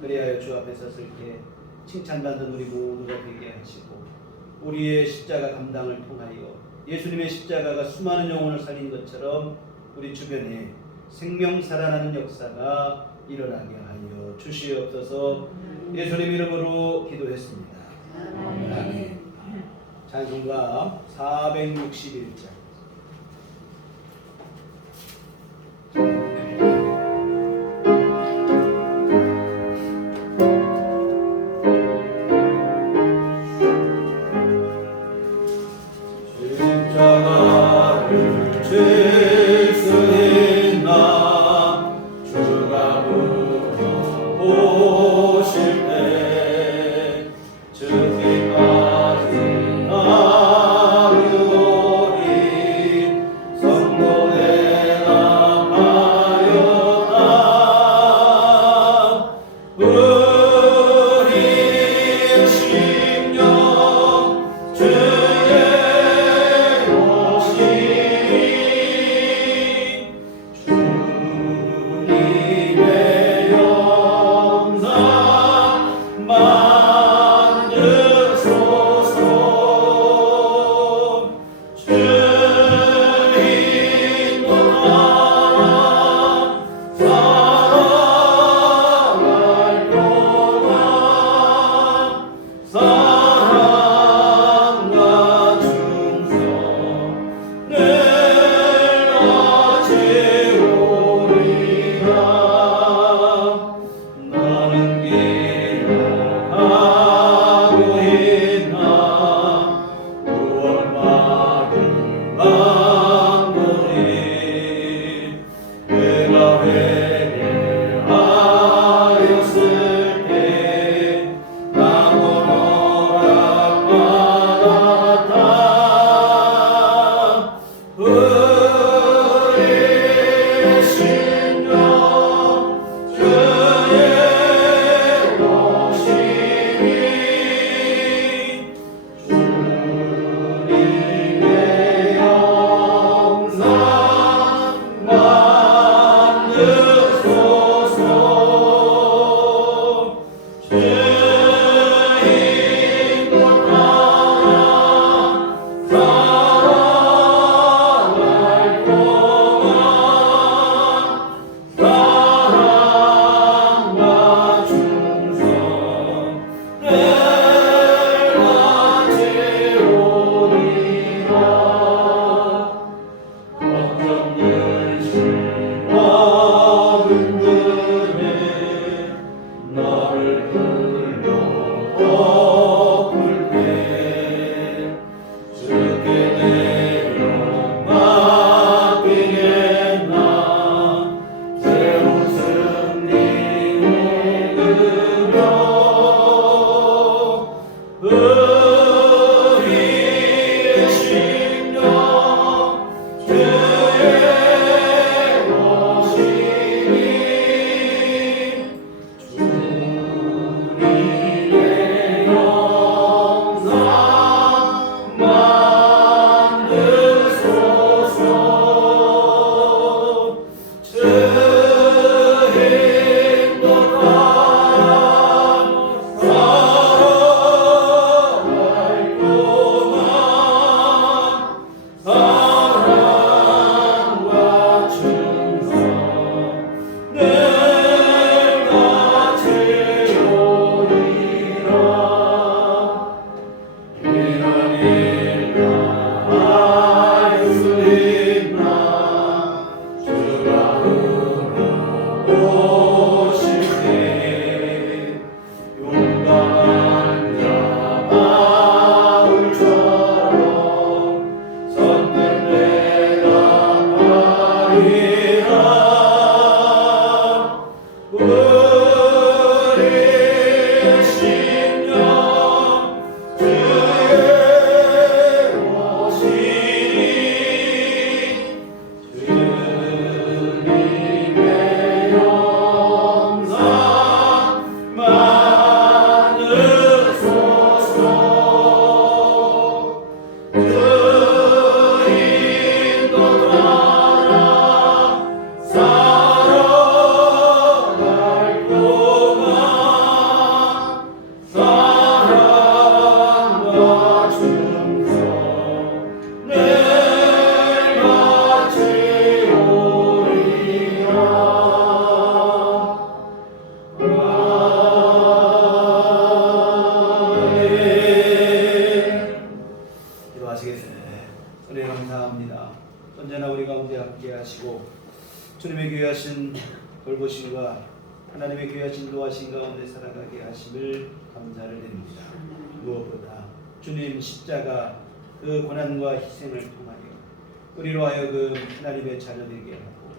그리하여 주 앞에 섰을 때 칭찬받는 우리 모두가 되게 하시고 우리의 십자가 감당을 통하여 예수님의 십자가가 수많은 영혼을 살린 것처럼 우리 주변에 생명 살아나는 역사가 일어나게 하여 주시옵소서. 예수님 이름으로 기도했습니다. 아멘. 찬송가 461장. 은혜 감사합니다. 언제나 우리 가운데 함께 하시고 주님의 귀하신 돌보심과 하나님의 귀하신 도하신 가운데 살아가게 하심을 감사를 드립니다. 무엇보다 주님 십자가 그 고난과 희생을 통하여 우리로 하여금 하나님의 자녀되게 하고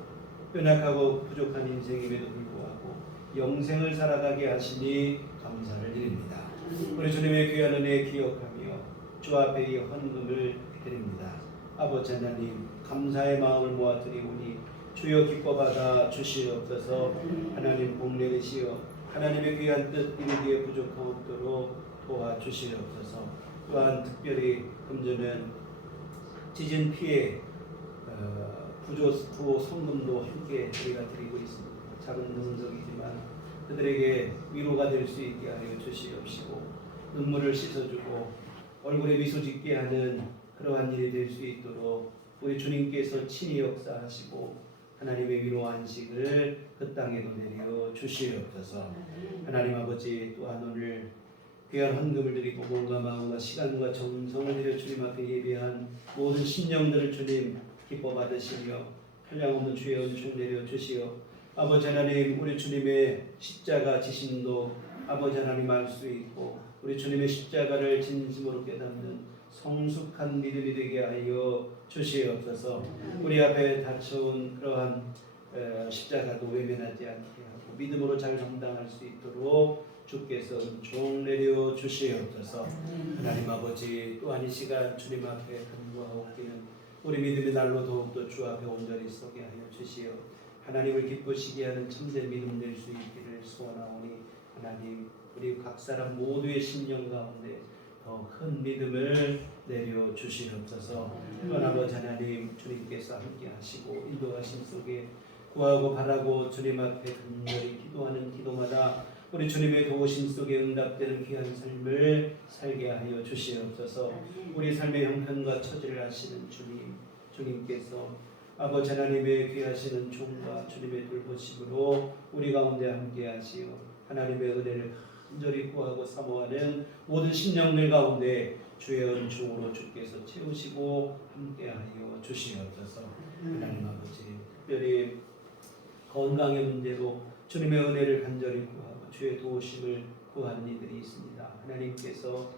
연약하고 부족한 인생임에도 불구하고 영생을 살아가게 하시니 감사를 드립니다. 우리 주님의 귀한 은혜 기억하며 주 앞에 이 헌금을 드립니다. 아버지 하나님 감사의 마음을 모아 드리오니 주여 기뻐 받아 주시옵소서. 하나님 복 내리시어 하나님의 귀한 뜻 이루기에 부족함 없도록 도와주시옵소서. 또한 특별히 금주는 지진 피해 부조 성금도 함께 우리가 드리고 있습니다. 작은 능력이지만 그들에게 위로가 될 수 있게 하여 주시옵시고 눈물을 씻어주고 얼굴에 미소 짓게 하는 그러한 일이 될 수 있도록 우리 주님께서 친히 역사하시고 하나님의 위로 안식을 그 땅에도 내려 주시옵소서. 하나님 아버지 또한 오늘 귀한 헌금을 드리고 몸과 마음과 시간과 정성을 들여 주님 앞에 예배한 모든 심령들을 주님 기뻐 받으시며 한량없는 주의 은총 내려 주시어 아버지 하나님 우리 주님의 십자가 지심도 아버지 하나님 알 수 있고 우리 주님의 십자가를 진심으로 깨닫는 성숙한 믿음이 되게 하여 주시옵소서. 우리 앞에 닥쳐온 그러한 십자가도 외면하지 않게 하고 믿음으로 잘 감당할 수 있도록 주께서 은총 내려 주시옵소서. 하나님 아버지 또한 이 시간 주님 앞에 간구하고 기는 우리 믿음의 날로 더욱더 주 앞에 온전히 서게 하여 주시어 하나님을 기쁘시게 하는 참된 믿음 될 수 있기를 소원하오니 하나님 우리 각 사람 모두의 심령 가운데 더 큰 믿음을 내려 주시옵소서. 또한 아버지 하나님 주님께서 함께 하시고 인도하심 속에 구하고 바라고 주님 앞에 간절히 기도하는 기도마다 우리 주님의 도우심 속에 응답되는 귀한 삶을 살게 하여 주시옵소서. 우리 삶의 형편과 처지를 아시는 주님께서 아버지 하나님의 귀하시는 종과 주님의 돌보심으로 우리 가운데 함께 하시어 하나님의 은혜를 간절히 구하고 사모하는 모든 심령들 가운데 주의 은총으로 주께서 채우시고 함께하여 주시옵소서. 하나님 아버지 특별히 건강의 문제로 주님의 은혜를 간절히 구하고 주의 도우심을 구하는 이들이 있습니다. 하나님께서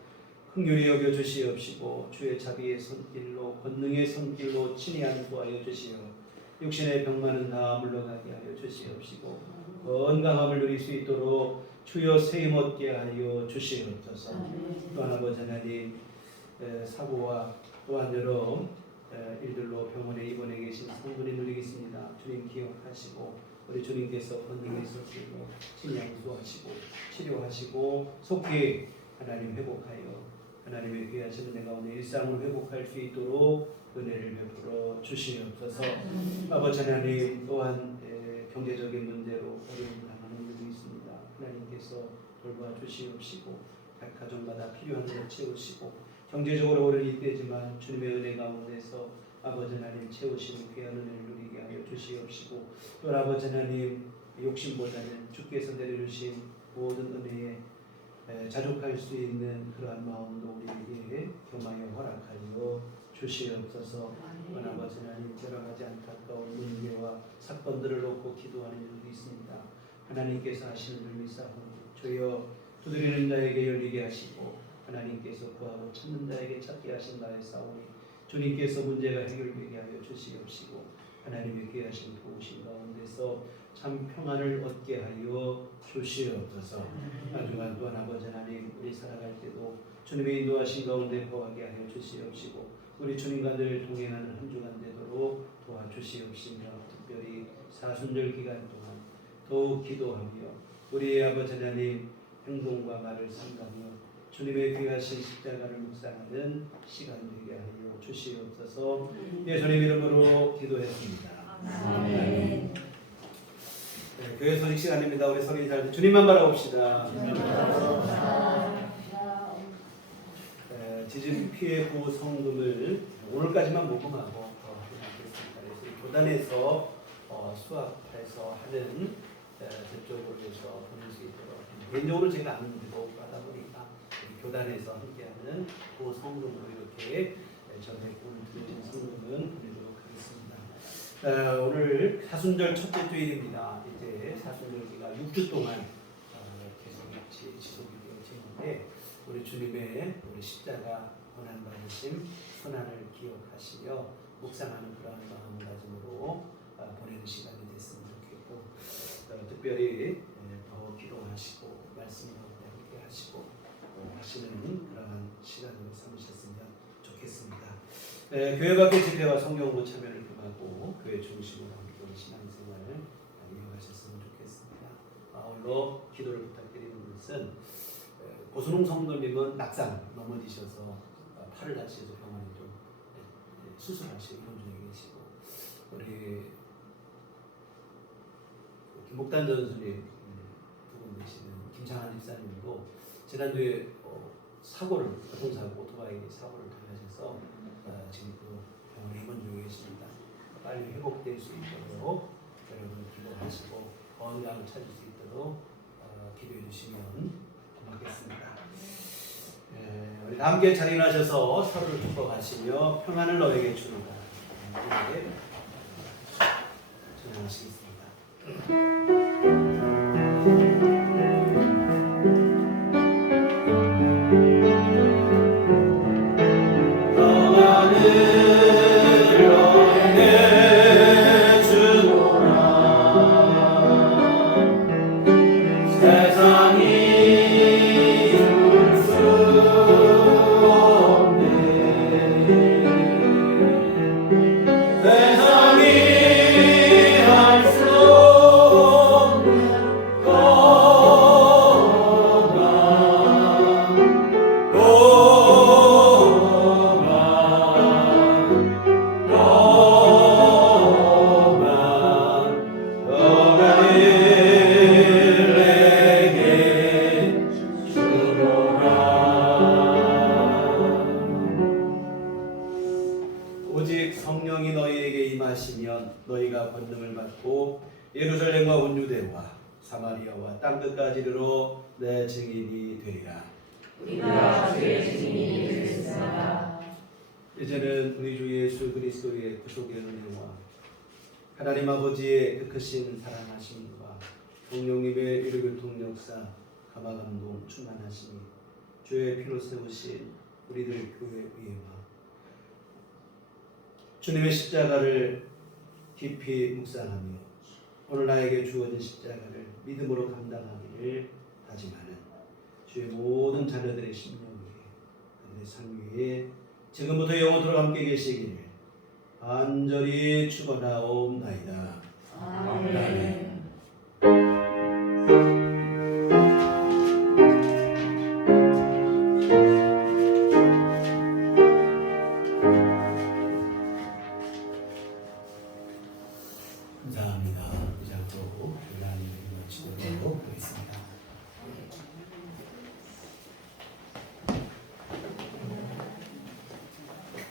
긍휼히 여겨 주시옵시고 주의 자비의 손길로 권능의 손길로 친히 안수하여 주시어 육신의 병만은 다 물러가게 하여 주시옵시고 건강함을 누릴 수 있도록 주여 세임 얻게 하여 주시옵소서. 또한 아버지 하나님 사고와 또한 여러 일들로 병원에 입원해 계신 성도님 누리겠습니다. 주님 기억하시고 우리 주님께서 권능의 손길로 친히 양수하시고 치료하시고 속히 하나님 회복하여 하나님의 귀하신 은혜 가운데 일상을 회복할 수 있도록 은혜를 베풀어 주시옵소서. 아버지 하나님 또한 경제적인 문제로 어려움을 당하는 분들이 있습니다. 하나님께서 돌봐 주시옵시고 각 가정마다 필요한 것을 채우시고 경제적으로 어려운 이때지만 주님의 은혜 가운데서 아버지 하나님 채우시는 귀한 은혜를 누리게 하여 주시옵시고 또 아버지 하나님 욕심보다는 주께서 내려주신 모든 은혜에 자족할 수 있는 그러한 마음도 우리에게 겸하여 허락하여 주시옵소서. 아버지 하나님 여러 가지 안타까운 문제와 사건들을 놓고 기도하는 일도 있습니다. 하나님께서 하시는 줄 믿사오니 주여 두드리는 자에게 열리게 하시고 하나님께서 구하고 찾는 자에게 찾게 하신 나의 사오니 주님께서 문제가 해결되게 하여 주시옵시고 하나님의 귀하신 도우심 가운데서 참 평안을 얻게 하여 주시옵소서. 나중간 또한 아버지 하나님 우리 살아갈 때도 주님의 인도하신 가운데 거하게 하여 주시옵시고 우리 주님과 늘 동행하는 한 주간 되도록 도와주시옵시며 특별히 사순절 기간 동안 더욱 기도하며 우리의 아버지 하나님 행동과 말을 삼가며 주님의 귀하신 십자가를 묵상하는 시간 되게 하여 주시옵소서. 예수님 이름으로 기도했습니다. 아멘. 네, 교회 소식 시간입니다. 우리 서로 인사할 때 주님만 바라봅시다. 지진 피해 보호 성금을 오늘까지만 모금하고 더 하겠습니다. 그래서 교단에서 수합해서 하는 저쪽으로 해서 보낼 수 있도록 개인적으로 제가 안 되고 하다 보니까 교단에서 함께하는 보호 성금으로 이렇게 전해 오늘 드려진 오늘 사순절 첫째 주일입니다. 이제 사순절기가 6주 동안 계속 지속이 되어지는데 우리 주님의 우리 십자가 고난 받으심 선한을 기억하시며 묵상하는 그러한 마음가짐으로 보내는 시간이 됐으면 좋겠고 특별히 더 기도하시고 말씀과 함께 하시고 하시는 그러한 시간을 삼으셨으면 좋겠습니다. 교회 밖의 집회와 성경공부 참여를 금하고 교회 중심으로 함께 신앙생활을 이어가셨으면 좋겠습니다. 아울러 기도를 부탁드리는 것은 고순홍 성도님은 낙상 넘어지셔서 팔을 다치셔서 병원에 좀 수술하시고 이런 중에 계시고 우리 김복단 전수님 두 분 계시는 김창환 집사님도 지난주에 교통사고 오토바이 사고를 당하셔서 지금 또 병원에 입원 중에 계십니다. 빨리 회복될 수 있도록 여러분 기도하시고 건강을 찾을 수 있도록 기도해 주시면 고맙겠습니다. 우리 다 함께 자리나셔서 서로를 축복하시며 평안을 너에게 주노라. 전하시겠습니다. 오직 성령이 너희에게 임하시면 너희가 권능을 받고 예루살렘과 온 유대와 사마리아와 땅끝까지 이르러 내 증인이 되리라. 우리가 주의 증인이 되겠습니다. 이제는 우리 주 예수 그리스도의 구속의 은혜와 하나님 아버지의 그 크신 사랑하심과 성령님의 이르교통 역사 감화감동 충만하심이 주의 피로 세우신 우리들 교회 위에와 주님의 십자가를 깊이 묵상하며 오늘 나에게 주어진 십자가를 믿음으로 감당하기를 다짐하는 주의 모든 자녀들의 심령 위에 그들의 삶 위에 지금부터 영원토록 함께 계시기를 간절히 축원하옵나이다. 아멘. 감사합니다. 이장도 하나님을 마치도록 하겠습니다.